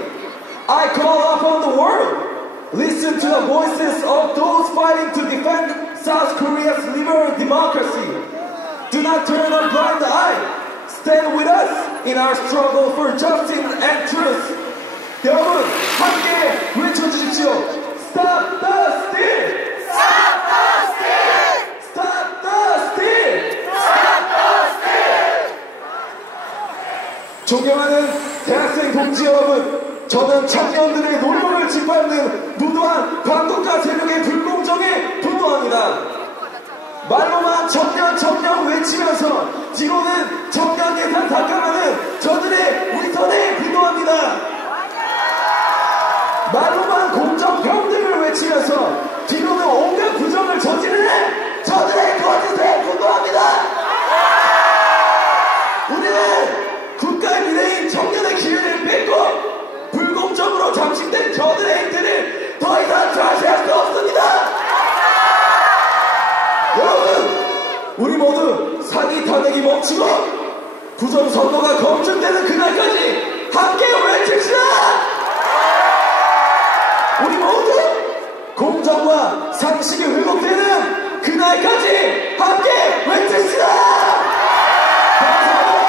I call upon the world, listen to the voices of those fighting to defend South Korea's liberal democracy. Do not turn a blind eye. Stand with us in our struggle for justice and truth. 여러분, 함께 외쳐주십시오. Stop the steal! Stop the steal! Stop the steal! Stop the steal! 존경하는 대학생 동지 여러분, 저는 청년들의 노력을 짓밟는 무도한 반국가 세력의 불공정에 분노합니다. 말로만 청년 외치면서 뒤로는 청년 예산 삭감하는 저들의 위선에 분노합니다. 말로만 공정평등을 외치면서 뒤로는 온갖 부정을 저지르는 저들의 거짓에 분노합니다. 우리는 국가의 미래인 청년의 기회를 뺏고 불공정으로 잠식된 저들의 행태를 더 이상 좌시할 수 없습니다. 여러분, 우리 모두 사기 탄핵이 멈추고 부정선거가 검증되는 그날까지 함께 외칩시다. 우리 모두 공정과 상식이 회복되는 그날까지 함께 외칩시다. 감사합니다.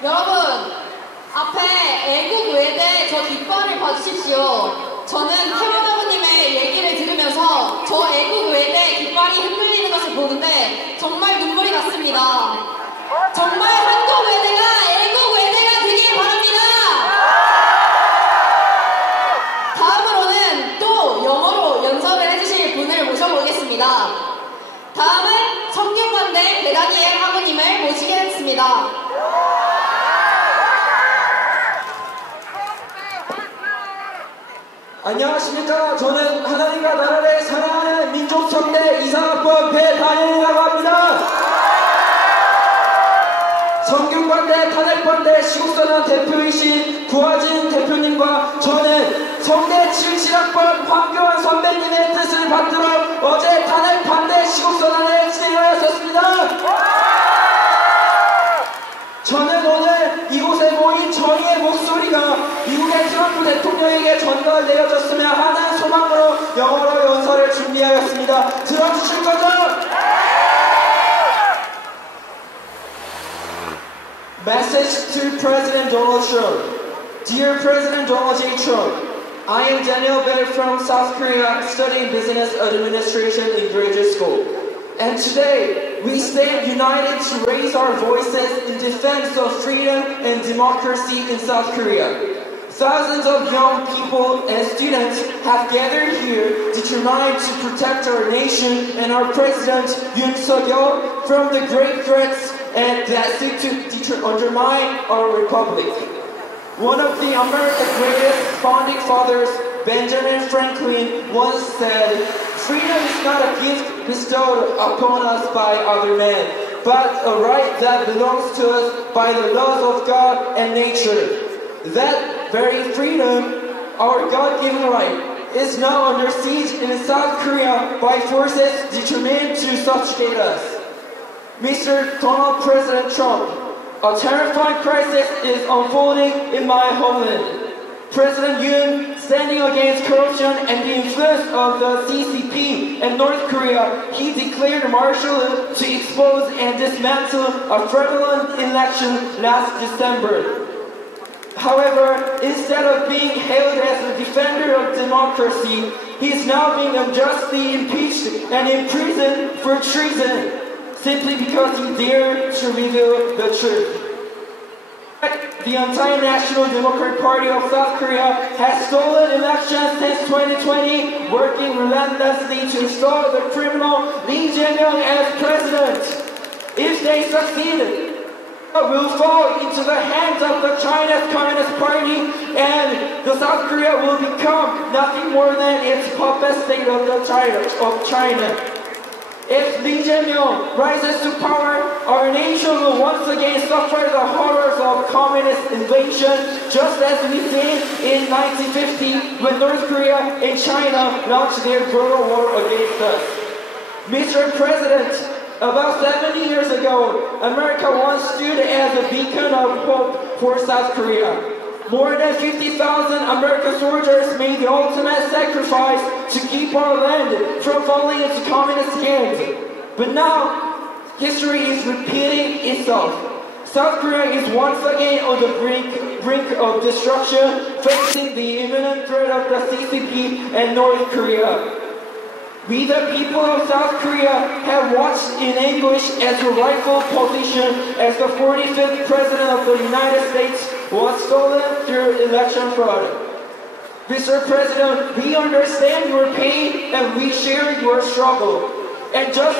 여러분, 앞에 애국 외대 저 뒷발을 봐주십시오. 저는 태명 아버님의 얘기를 들으면서 저 애국 외대 뒷발이 흔들리는 것을 보는데 정말 눈물이 났습니다. 정말 한국 외대가 애국 외대가 되길 바랍니다. 다음으로는 또 영어로 연설을 해주실 분을 모셔보겠습니다. 다음은 성균관대 배다니엘 학우님을 모시겠습니다. 안녕하십니까. 저는 하나님과 나라를 사랑하는 민족성대 이상학번 배다니엘이라고 합니다. 성균관대 탄핵반대 시국선언 대표이신 구하진 대표님과 저는 성대 77학번 황교안 선배님의 뜻을 받들어 어제 탄핵 반대 시국선언을 진행하였습니다. 저는 오늘 이곳에 모인 정의의 목소리가 미국의 트럼프 대통령에게 전가를 내려졌으면 하는 소망으로 영어로 연설을 준비하였습니다. 들어주실 거죠? Message to President Donald Trump. Dear President Donald J. Trump, I am Daniel Bennett from South Korea studying business administration in graduate school. And today, we stand united to raise our voices in defense of freedom and democracy in South Korea. Thousands of young people and students have gathered here determined to protect our nation and our President Yoon Suk-yeol from the great threats and that seek to undermine our republic. One of the America's greatest founding fathers, Benjamin Franklin, once said, "Freedom is not a gift bestowed upon us by other men, but a right that belongs to us by the laws of God and nature." That very freedom, our God-given right, is now under siege in South Korea by forces determined to subjugate us. Mr. Donald President Trump, a terrifying crisis is unfolding in my homeland. President Yoon, standing against corruption and the influence of the CCP and North Korea, he declared martial law to expose and dismantle a fraudulent election last December. However, instead of being hailed as a defender of democracy, he is now being unjustly impeached and imprisoned for treason, simply because he dared to reveal the truth. The entire National Democratic Party of South Korea has stolen elections since 2020, working relentlessly to install the criminal Lee Jae-myung as president. If they succeed, will fall into the hands of the China's Communist Party, and the South Korea will become nothing more than its puppet state of China. If Lee Jae-myung rises to power, our nation will once again suffer the horrors of communist invasion, just as we did in 1950 when North Korea and China launched their brutal war against us. Mr. President, about 70 years ago, America once stood as a beacon of hope for South Korea. More than 50,000 American soldiers made the ultimate sacrifice to keep our land from falling into communist hands. But now, history is repeating itself. South Korea is once again on the brink of destruction, facing the imminent threat of the CCP and North Korea. We, the people of South Korea, have watched in anguish as your rightful position as the 45th President of the United States was stolen through election fraud. Mr. President, we understand your pain and we share your struggle. And just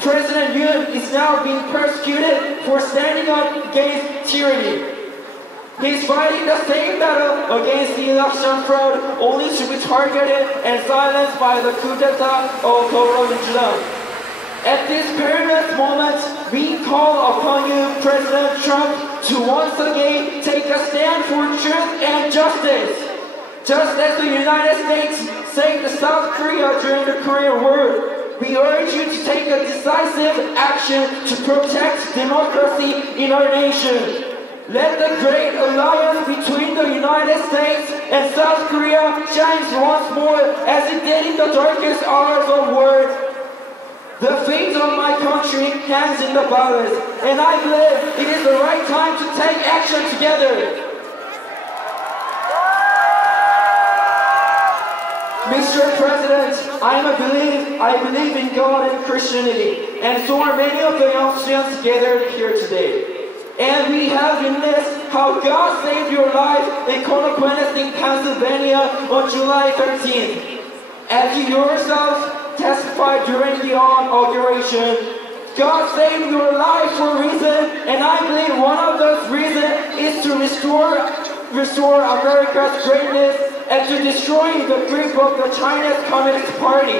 President Yoon is now being persecuted for standing up against tyranny. He's fighting the same battle against the election fraud, only to be targeted and silenced by the coup d'etat of Minjulang. At this perilous moment, we call upon you, President Trump, to once again take a stand for truth and justice. Just as the United States saved South Korea during the Korean War, we urge you to take a decisive action to protect democracy in our nation. Let the great alliance between the United States and South Korea shine once more as it did in the darkest hours of war. The fate of my country hangs in the balance, and I believe it is the right time to take action together. Mr. President, I believe in God and Christianity, and so are many of the young students gathered here today. And we have witnessed how God saved your life in Connoquenessing, Pennsylvania on July 13th. As you yourself testified during the inauguration, God saved your life for a reason, and I believe one of those reasons is to restore America's greatness and to destroy the grip of the Chinese Communist Party.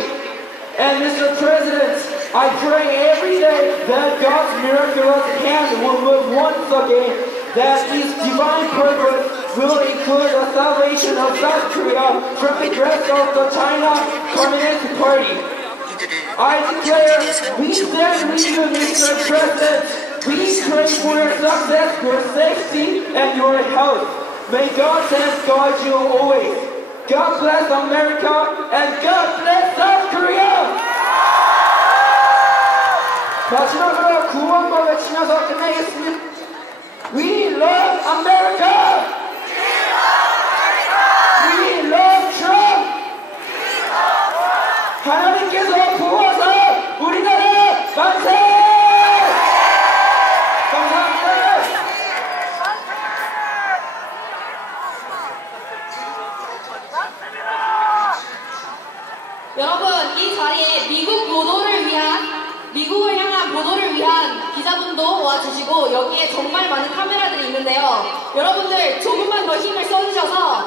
And Mr. President, I pray every day that God's miraculous hand will move once again, that His divine purpose will include the salvation of South Korea from the grasp of the China Communist Party. I declare, we stand with you, Mr. President. We pray for your success, your safety, and your health. May God's hand guide you always. God bless America, and God bless South Korea! 마지막으로 구원과 외치면서 끝내겠습니다. We love America! We love Trump! 하나님께서 보호하사 우리나라 더 힘을 써주셔서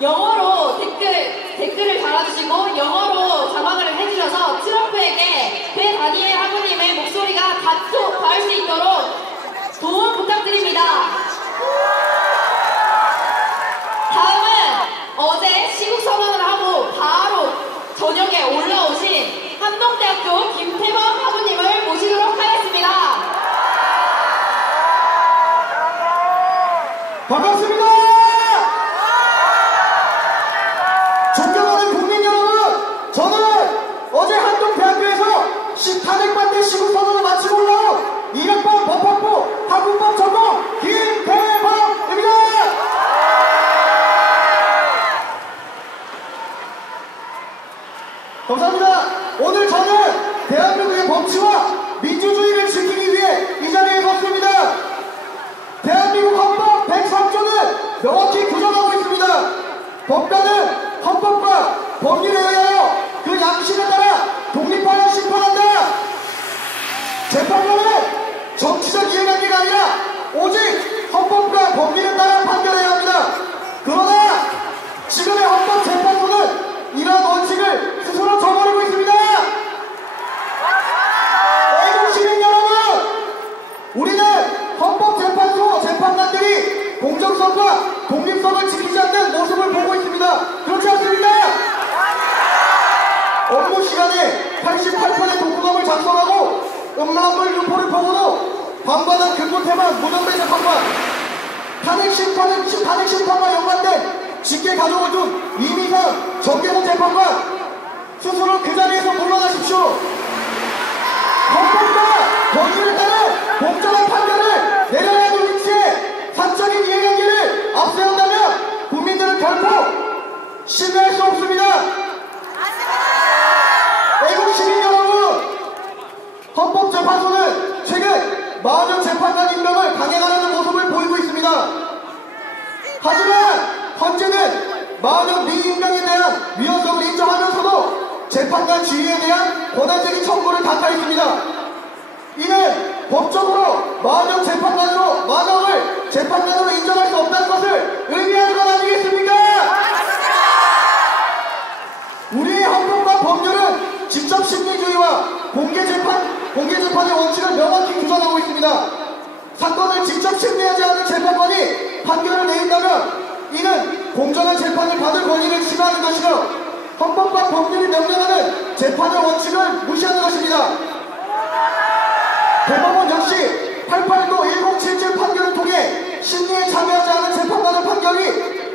영어로 댓글을 달아주시고 영어로 자막을 해주셔서 트럼프에게 배다니엘 학우님의 목소리가 닿을 수 있도록 도움 부탁드립니다. 다음은 어제 시국선언을 하고 바로 저녁에 올라오신 한동대학교 김태범 학우님을 모시도록 하겠습니다. 반갑습니다. 존경하는 국민 여러분, 저는 어제 한동대학교에서 탄핵반대 시국선언을 마치고 올라온 2학번 법학부 학문법 전공 김태범입니다. 감사합니다. 오늘 저는 대한민국의 법치와 민주주의를 지키기 위해 이 자리에 섰습니다. 대한민국 헌법 103조는 명확히 규정하고 있습니다. 법관은 헌법과 법률에 의하여 그 양식에 따라 독립하여 심판한다. 재판관은 정치적 이해관계가 아니라 오직 헌법과 법률에 따라 판결해야 합니다. 그러나 지금의 헌법재판소는 이러한 원칙을 스스로 저버리고 있습니다. 애국 시민 여러분, 우리는 헌법재판소 재판관들이 공정성과 독립성을 지키지 않는 모습을 보고 있습니다. 그렇지 않습니까? 업무 시간에 88편의 독후감을 작성하고 음란물 유포를 보고도 관관은 그곳에만 무정배 재판관, 탄핵심판과 연관된 직계 가족을 둔 이미상 정계동 재판관, 스스로 그 자리에서 물러나십시오. 헌법과 법률에 따른 공정한 판결을 내려야 하는 위치에 사적인 이해관계를 앞세운다면 국민들은 결코 신뢰할 수 없습니다. 애국 시민 여러분, 헌법재판소는 최근 마흔 재판관 임명을 강행하려는 모습을 보이고 있습니다. 하지만 헌재는 마흔 미임명에 대한 위헌성을 인정하면서도 재판관 지위에 대한 권한적인 청구를 닫아있습니다. 이는 법적으로 마흔 재판관으로 마흔을 재판관으로 인정할 수 없다는 것을 의미하는 것 아니겠습니까? 우리의 헌법과 법률은 직접 심리주의와 공개재판의 원칙을 명확히 규정하고 있습니다. 사건을 직접 심리하지 않은 재판관이 판결을 내린다면 이는 공정한 재판을 받을 권리를 침해하는 것이며 헌법과 법률이 명령하는 재판의 원칙을 무시하는 것입니다. 대법원 역시 889 1077 판결을 통해 심리에 참여하지 않은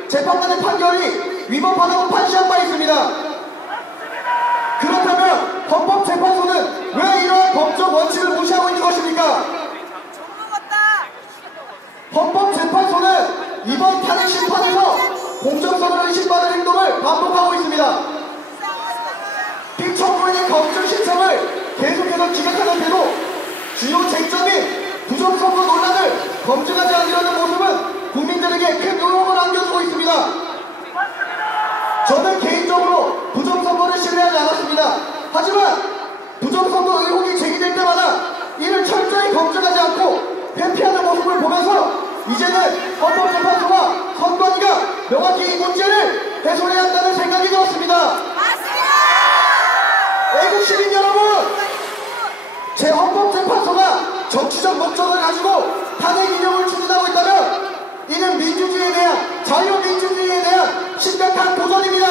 재판관의 판결이 위법하다고 판시한 바 있습니다. 그렇다면 헌법재판소는 왜 이러한 법적 원칙을 무시하고 있는 것입니까? 헌법재판소는 이번 탄핵심판에서 공정성을 의심받는 행동을 반복하고 있습니다. 피청구인의 검증 신청을 계속해서 기각하는데도 주요 쟁점인 부정선거 논란을 검증하지 않으려는 모습은 국민들에게 큰 의혹을 안겨주고 있습니다. 저는 개인적으로 부정선거를 신뢰하지 않았습니다. 하지만 부정선거 의혹이 제기될 때마다 이를 철저히 검증하지 않고 회피하는 모습을 보면서 이제는 헌법재판소와 선관위가 명확히 이 문제를 해소해야 한다는 생각이 들었습니다. 애국 시민 여러분, 제 헌법재판소가 정치적 목적을 가지고 탄핵 인용을 추진하고 있다면 이는 민주주의에 대한, 자유민주주의에 대한 심각한 도전입니다.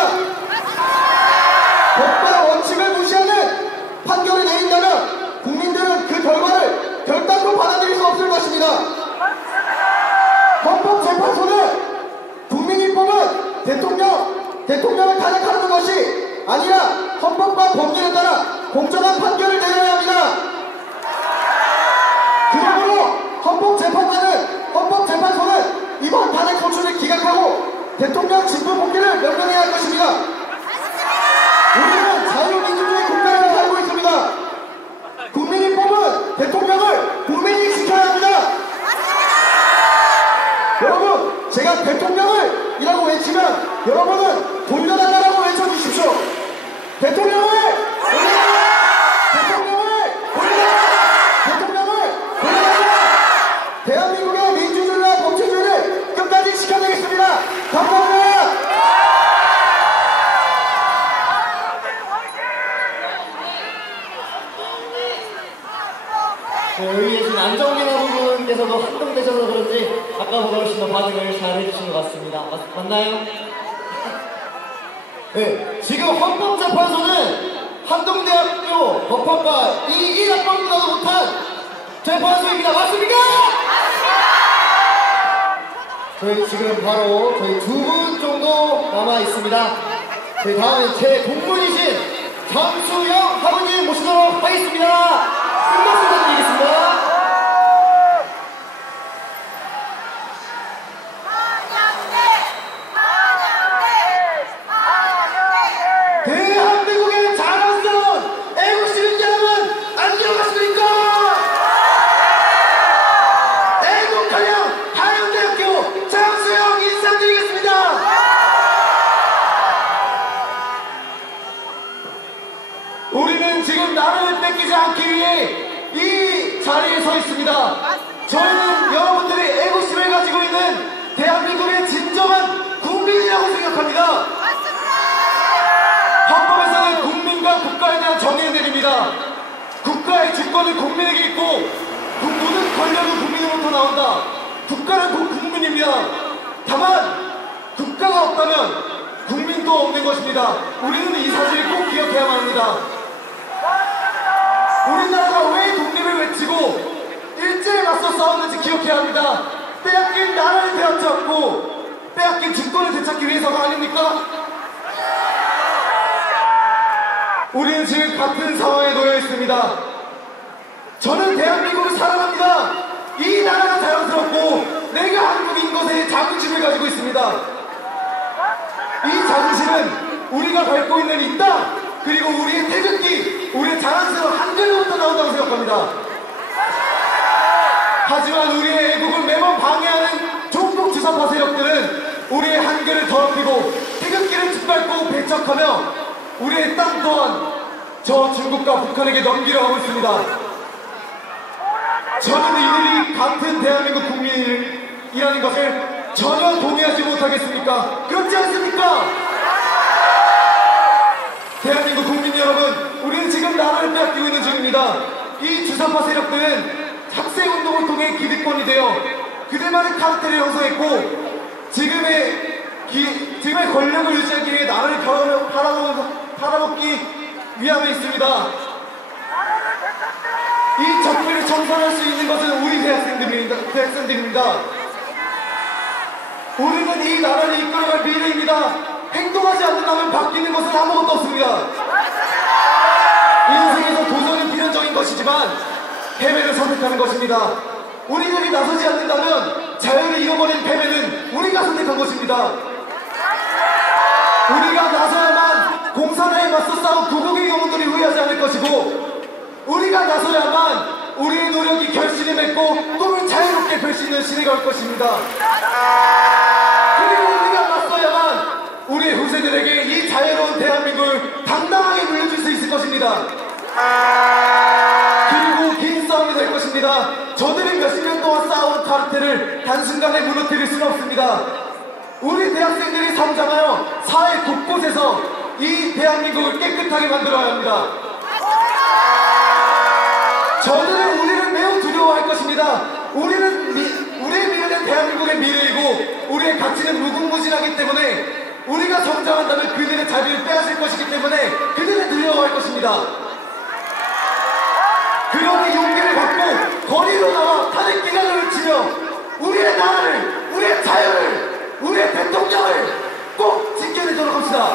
법과 원칙을 무시하는 판결을 내린다면 국민들은 그 결과를 결단코 받아들일 수 없을 것입니다. 헌법재판소는 국민이 뽑은 대통령을 탄핵하는 것이 아니라 헌법과 법률에 따라 공정한 판결을 내려야 합니다. 그러므로 헌법재판소는 이번 탄핵 소추를 기각하고 대통령 직무 복귀를 명령해야 할 것입니다. 우리는 자유민주주의 국가에서 살고 있습니다. 국민이 뽑은 대통령을 국민이 지켜야 합니다. 여러분, 제가 대통령을 이라고 외치면 여러분은 돌려달라고 외쳐주십시오. 대통령을 돌려달라! 대통령을 돌려달라! 대통령을 돌려달라! 대한민국의 민주주의와 법치주의를 끝까지 지켜내겠습니다. 아까보다 훨씬 더 반응을 잘 해주신 것 같습니다. 맞나요? 네, 지금 헌법재판소는 한동대학교 법학과 이 1학번보다도 못한 재판소입니다. 맞습니까? 저희 지금 바로 저희 2분 정도 남아 있습니다. 저희 다음에 제 동문이신 장수영 학우님 모시도록 하겠습니다. 큰 박수 부탁드리겠습니다. 대한민국의 자랑스러운 애국시민 여러분 안녕하십니까? 애국한양 한양대학교 장수영 인사드리겠습니다. 우리는 지금 나라를 뺏기지 않기 위해 이 자리에 서 있습니다. 저희는 여러분들이 애국심을 가지고 있는 대한민국의 진정한 국민이라고 생각합니다. 헌법에서는 국민과 국가에 대한 정의를 내립니다. 국가의 주권은 국민에게 있고 모든 권력은 국민으로부터 나온다. 국가는 곧 국민입니다. 다만 국가가 없다면 국민도 없는 것입니다. 우리는 이 사실을 꼭 기억해야만 합니다. 우리나라가 왜 독립을 외치고 일제에 맞서 싸웠는지 기억해야 합니다. 빼앗긴 나라를 되찾고 빼앗긴 주권을 되찾기 위해서가 아닙니까? 우리는 지금 같은 상황에 놓여 있습니다. 저는 대한민국을 사랑합니다. 이 나라가 자랑스럽고 내가 한국인 것에 자긍심을 가지고 있습니다. 이 자긍심은 우리가 밟고 있는 이 땅, 그리고 우리의 태극기, 우리의 자랑스러운 한글로부터 나온다고 생각합니다. 하지만 우리의 애국을 매번 방해하는 종북 주사파 세력들은 우리의 한글을 더럽히고 태극기를 짓밟고 배척하며 우리의 땅 또한 저 중국과 북한에게 넘기려 하고 있습니다. 저는 이들이 같은 대한민국 국민이라는 것을 전혀 동의하지 못하겠습니까? 그렇지 않습니까? 대한민국 국민 여러분, 우리는 지금 나라를 빼앗기고 있는 중입니다. 이 주사파 세력들은 학생운동을 통해 기득권이 되어 그들만의 카르텔을 형성했고 지금의 권력을 유지하기 위해 나라를 팔아먹기 위함에 있습니다. 이 적폐를 청산할 수 있는 것은 우리 대학생들입니다. 우리는 이 나라를 이끌어갈 미래입니다. 행동하지 않는다면 바뀌는 것은 아무것도 없습니다. 인생에서 도전은 필연적인 것이지만 패배를 선택하는 것입니다. 우리들이 나서지 않는다면 자유를 잃어버린 패배는 우리가 선택한 것입니다. 우리가 나서야만 공산화에 맞서 싸운 구국의 영웅들이 후회하지 않을 것이고 우리가 나서야만 우리의 노력이 결실을 맺고 꿈을 자유롭게 펼 수 있는 시대가 올 것입니다. 그리고 우리가 맞서야만 우리의 후세들에게 이 자유로운 대한민국을 당당하게 물려줄 수 있을 것입니다. 길고 긴 싸움이 될 것입니다. 저들이 몇십 년 동안 쌓아온 카르텔을 단순간에 무너뜨릴 수는 없습니다. 우리 대학생들이 성장하여 사회 곳곳에서 이 대한민국을 깨끗하게 만들어야 합니다. 저들은 우리를 매우 두려워할 것입니다. 우리의 미래는 대한민국의 미래이고 우리의 가치는 무궁무진하기 때문에 우리가 성장한다면 그들의 자비를 빼앗을 것이기 때문에 그들은 두려워할 것입니다. 그러니 용기를 갖고 거리로 나와 탄핵 기간을 외치며 우리의 나라를, 우리의 자유를, 우리의 대통령을 꼭 지켜내도록 합시다.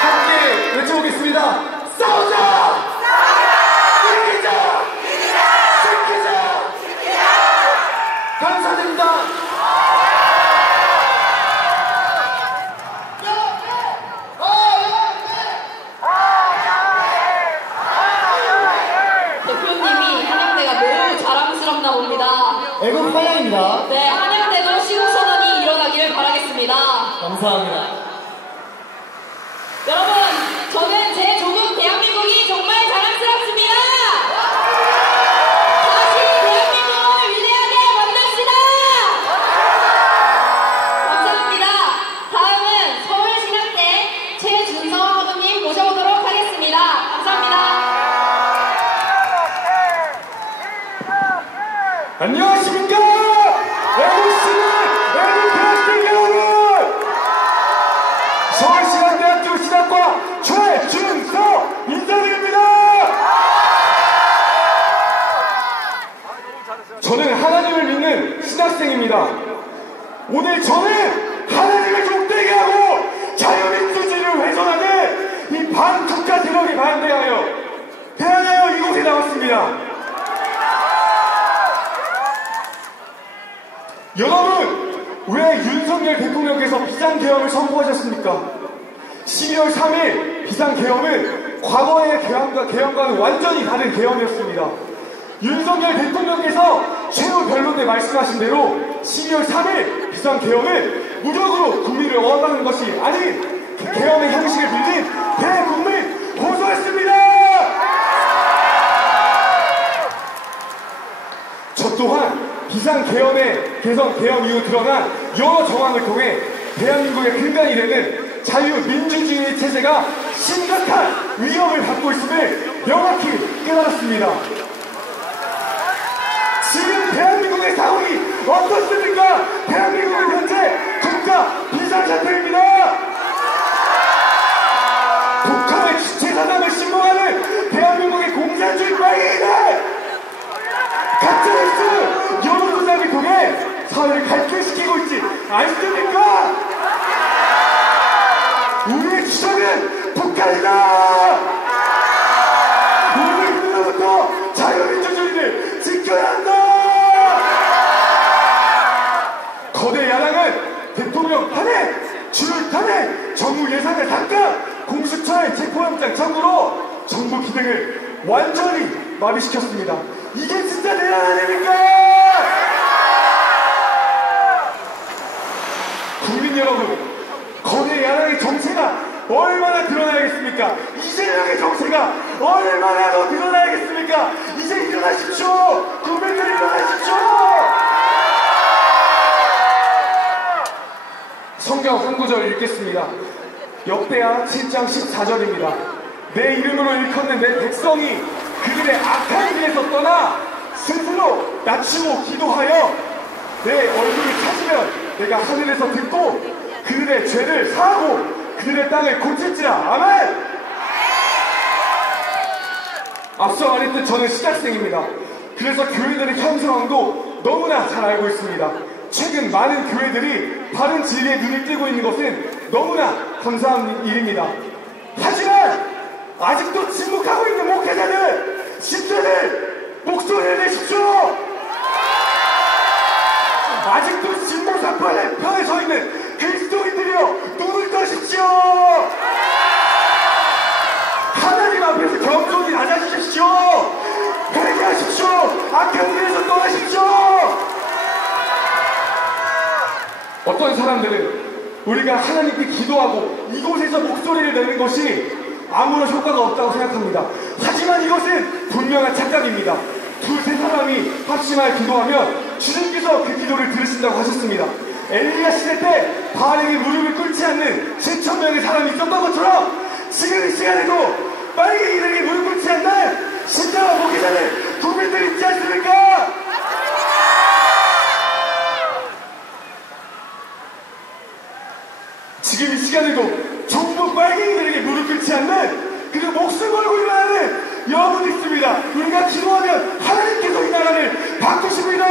함께 외쳐보겠습니다. 싸우자! 이기자! 지키자! 감사드립니다. 대표님이 한양대가 매우 자랑스럽나 봅니다. 애국 환영입니다. 네, 한양대도 시국선언이 일어나길 바라겠습니다. 감사합니다. 여러분, 저는 제 조국 대한민국이 정말 자랑스럽습니다. 다시 대한민국을 위대하게 만듭시다. 감사합니다. 다음은 서울신학대 최준서 학우님 모셔보도록 하겠습니다. 감사합니다. 안녕하세요. 안녕하십니까? 애국시민, 애국대학생 여러분! 서울신학대학교 신학과 최준서 인사드립니다! 저는 하나님을 믿는 신학생입니다. 오늘 저는 하나님을 욕되게 하고 자유민주주의를 훼손하는 이 반국가 세력에 반대하여 이곳에 나왔습니다. 여러분, 왜 윤석열 대통령께서 비상계엄을 선포하셨습니까? 12월 3일 비상계엄은 과거의 계엄과는 완전히 다른 계엄이었습니다. 윤석열 대통령께서 최후 변론 때 말씀하신 대로 12월 3일 비상계엄은 무력으로 국민을 억압하는 것이 아닌 계엄의 형식을 빌린 대국민 고소했습니다. 저 또한 비상계엄의 계엄 이후 드러난 여러 정황을 통해 대한민국의 근간이 되는 자유민주주의 체제가 심각한 위협을 받고 있음을 명확히 깨달았습니다. 지금 대한민국의 상황이 어떻습니까? 대한민국은 현재 국가 비상사태입니다. 북한의 주체사상을 신봉하는 대한민국의 공산주의 빨갱이들! 가짜뉴스 여론조작을 통해 사회를 갈등시키고 있지 않습니까? 우리의 주장은 북한이다! 우리 군으로부터 자유민주주의를 지켜야 한다! 거대 야당은 대통령 탄핵, 줄 탄핵, 정부 예산을 삭감, 공수처의 체포영장 청구로 정부 기능을 완전히 마비시켰습니다. 이게 진짜 대안 아닙니까? 국민 여러분, 거대 야당의 정체가 얼마나 드러나야겠습니까? 이재명의 정체가 얼마나 더 드러나야겠습니까? 이제 일어나십시오! 국민들이 일어나십시오! 성경 한 구절 읽겠습니다. 역대하 7장 14절입니다. 내 이름으로 일컫는 내 백성이 그들의 악한 길에서 떠나 스스로 낮추고 기도하여 내 얼굴을 찾으면 내가 하늘에서 듣고 그들의 죄를 사하고 그들의 땅을 고칠지라. 아멘! 앞서 말했듯 저는 신학생입니다. 그래서 교회들의 현 상황도 너무나 잘 알고 있습니다. 최근 많은 교회들이 바른 진리에 눈을 뜨고 있는 것은 너무나 감사한 일입니다. 하지만 아직도 침묵하고 있는 목회자들, 신자들 목소리를 내십시오. 아직도 진보사파의 편에 서 있는 그리스도인들이여 눈을 떠십시오. 하나님 앞에서 겸손히 낮아지십시오. 회개하십시오. 악한 길에서 떠나십시오. 어떤 사람들은 우리가 하나님께 기도하고 이곳에서 목소리를 내는 것이 아무런 효과가 없다고 생각합니다. 하지만 이것은 분명한 착각입니다. 두세 사람이 합심하여 기도하면 주님께서 그 기도를 들으신다고 하셨습니다. 엘리야 시대 때 바알에게 무릎을 꿇지 않는 7,000명의 사람이 있었던 것처럼 지금 이 시간에도 빨갱이들에게 무릎 꿇지 않는 신자와 목회자들, 국민들 있지 않습니까? 지금 이 시간에도 정부 빨갱이들에게 무릎 꿇지 않는 그리고 목숨 걸고 일어나는 여러분이 있습니다. 우리가 기도하면 하나님께서 이 나라를 바꾸십니다.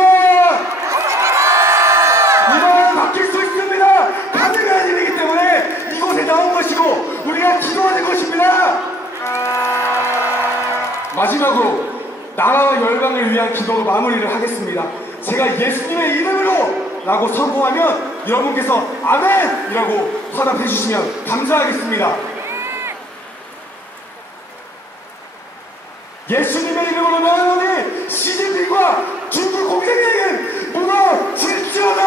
이 나라는 바뀔 수 있습니다. 가능한 일이기 때문에 이곳에 나온 것이고 우리가 기도하는 것입니다. 마지막으로 나라와 열방을 위한 기도로 마무리를 하겠습니다. 제가 예수님의 이름으로 라고 선포하면 여러분께서 아멘! 이라고 화답해 주시면 감사하겠습니다. 예수님의 이름으로 나오니 시진핑과 중국 공산당은 무너질지어다!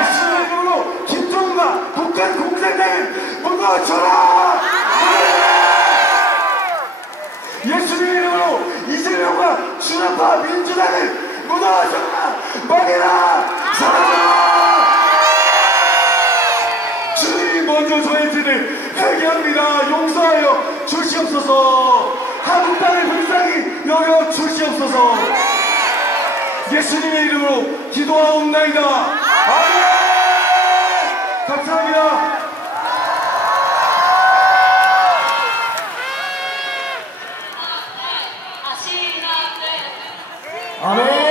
예수님의 이름으로 김정은과 북한 공산당은 무너져라! 예수님의 이름으로 이재명과 주라파 민주당은 무너져라! 망해라! 사라져라! 주님이 먼저 저의 죄를 회개합니다. 용서하여 주시옵소서. 한국 땅을 불쌍히 여겨 주시옵소서. 예수님의 이름으로 기도하옵나이다. 아멘. 감사합니다. 아멘.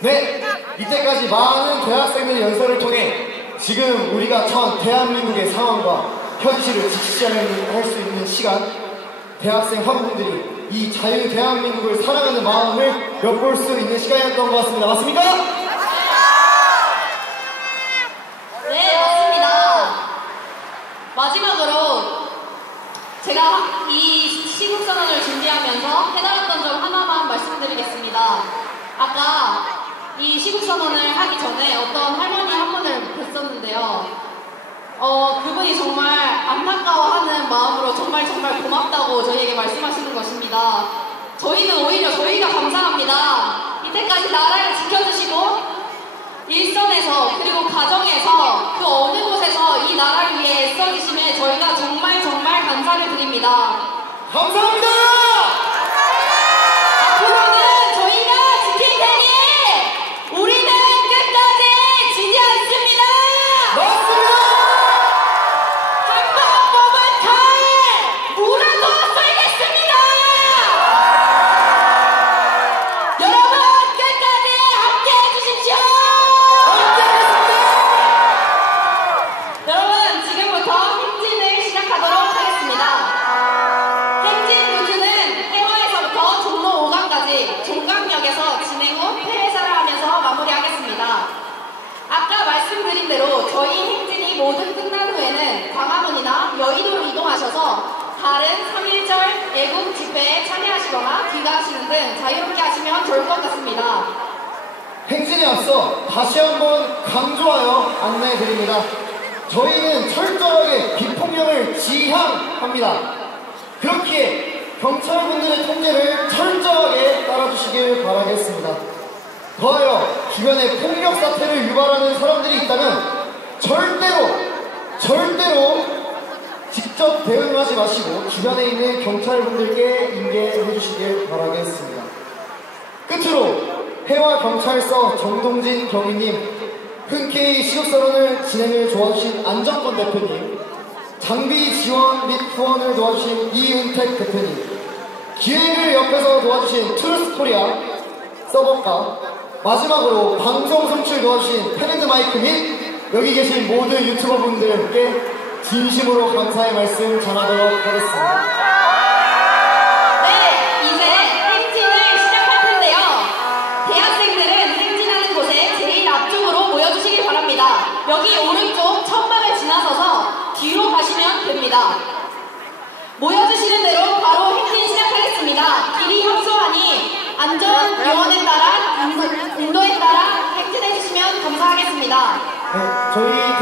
네, 이때까지 많은 대학생들 연설을 통해 지금 우리가 처한 대한민국의 상황과 현실을 직시할 수 있는 시간, 대학생 학우분들이 이 자유 대한민국을 사랑하는 마음을 엿볼 수 있는 시간이었던 것 같습니다. 맞습니까? 네, 맞습니다. 마지막으로 제가 이 시국선언을 준비하면서 깨달았던 점 하나만 말씀드리겠습니다. 아까 이 시국선언을 하기 전에 어떤 할머니 한 분을 뵀었는데요. 그분이 정말 안타까워하는 마음으로 정말 고맙다고 저희에게 말씀하시는 것입니다. 저희는 오히려 저희가 감사합니다. 이때까지 나라를 지켜주시고 일선에서 그리고 가정에서 그 어느 곳에서 이 나라를 위해 애써주심에 저희가 정말 감사를 드립니다. 감사합니다. 앞으로는 저희가 지킬 테니 우리는 끝까지 지지 않습니다. 맞습니다. 한번 뽑은 칼 무라도 쏘겠습니다. 여러분 끝까지 함께 해주십시오. 여러분 지금부터 행진을 시작하도록 하겠습니다. 행진 루트는 해화에서부터 종로 5강까지 종강역에서 진행 후 폐회사를 하면서 마무리하겠습니다. 아까 말씀드린 대로 저희 행진이 모두 끝난 후에는 광화문이나 여의도로 이동하셔서 다른 3.1절 애국 집회에 참여하시거나 귀가하시는 등 자유롭게 하시면 좋을 것 같습니다. 행진에 앞서 다시 한번 강조하여 안내해드립니다. 저희는 철저하게 비폭력을 지향합니다. 그렇기에 경찰분들의 통제를 철저하게 따라주시길 바라겠습니다. 더하여 주변에 폭력 사태를 유발하는 사람들이 있다면 절대로 직접 대응하지 마시고 주변에 있는 경찰분들께 인계해 주시길 바라겠습니다. 끝으로 해화경찰서 정동진 경위님, 흔쾌히 시국선언을 진행을 도와주신 안정권 대표님, 장비 지원 및 후원을 도와주신 이은택 대표님, 기획을 옆에서 도와주신 트루스코리아 서버카, 마지막으로 방송 송출 도와주신 펜앤드마이크 및 여기 계신 모든 유튜버분들께 진심으로 감사의 말씀 전하도록 하겠습니다. 네, 이제 행진을 시작할 텐데요. 대학생들은 행진하는 곳에 제일 앞쪽으로 모여주시길 바랍니다. 여기 오른쪽 천막을 지나서서 뒤로 가시면 됩니다. 모여주시는 대로 바로 행진 시작하겠습니다. 길이 협소하니 안전 요원에 따라 인도에 따라 행진해 주시면 감사하겠습니다. 네, 저희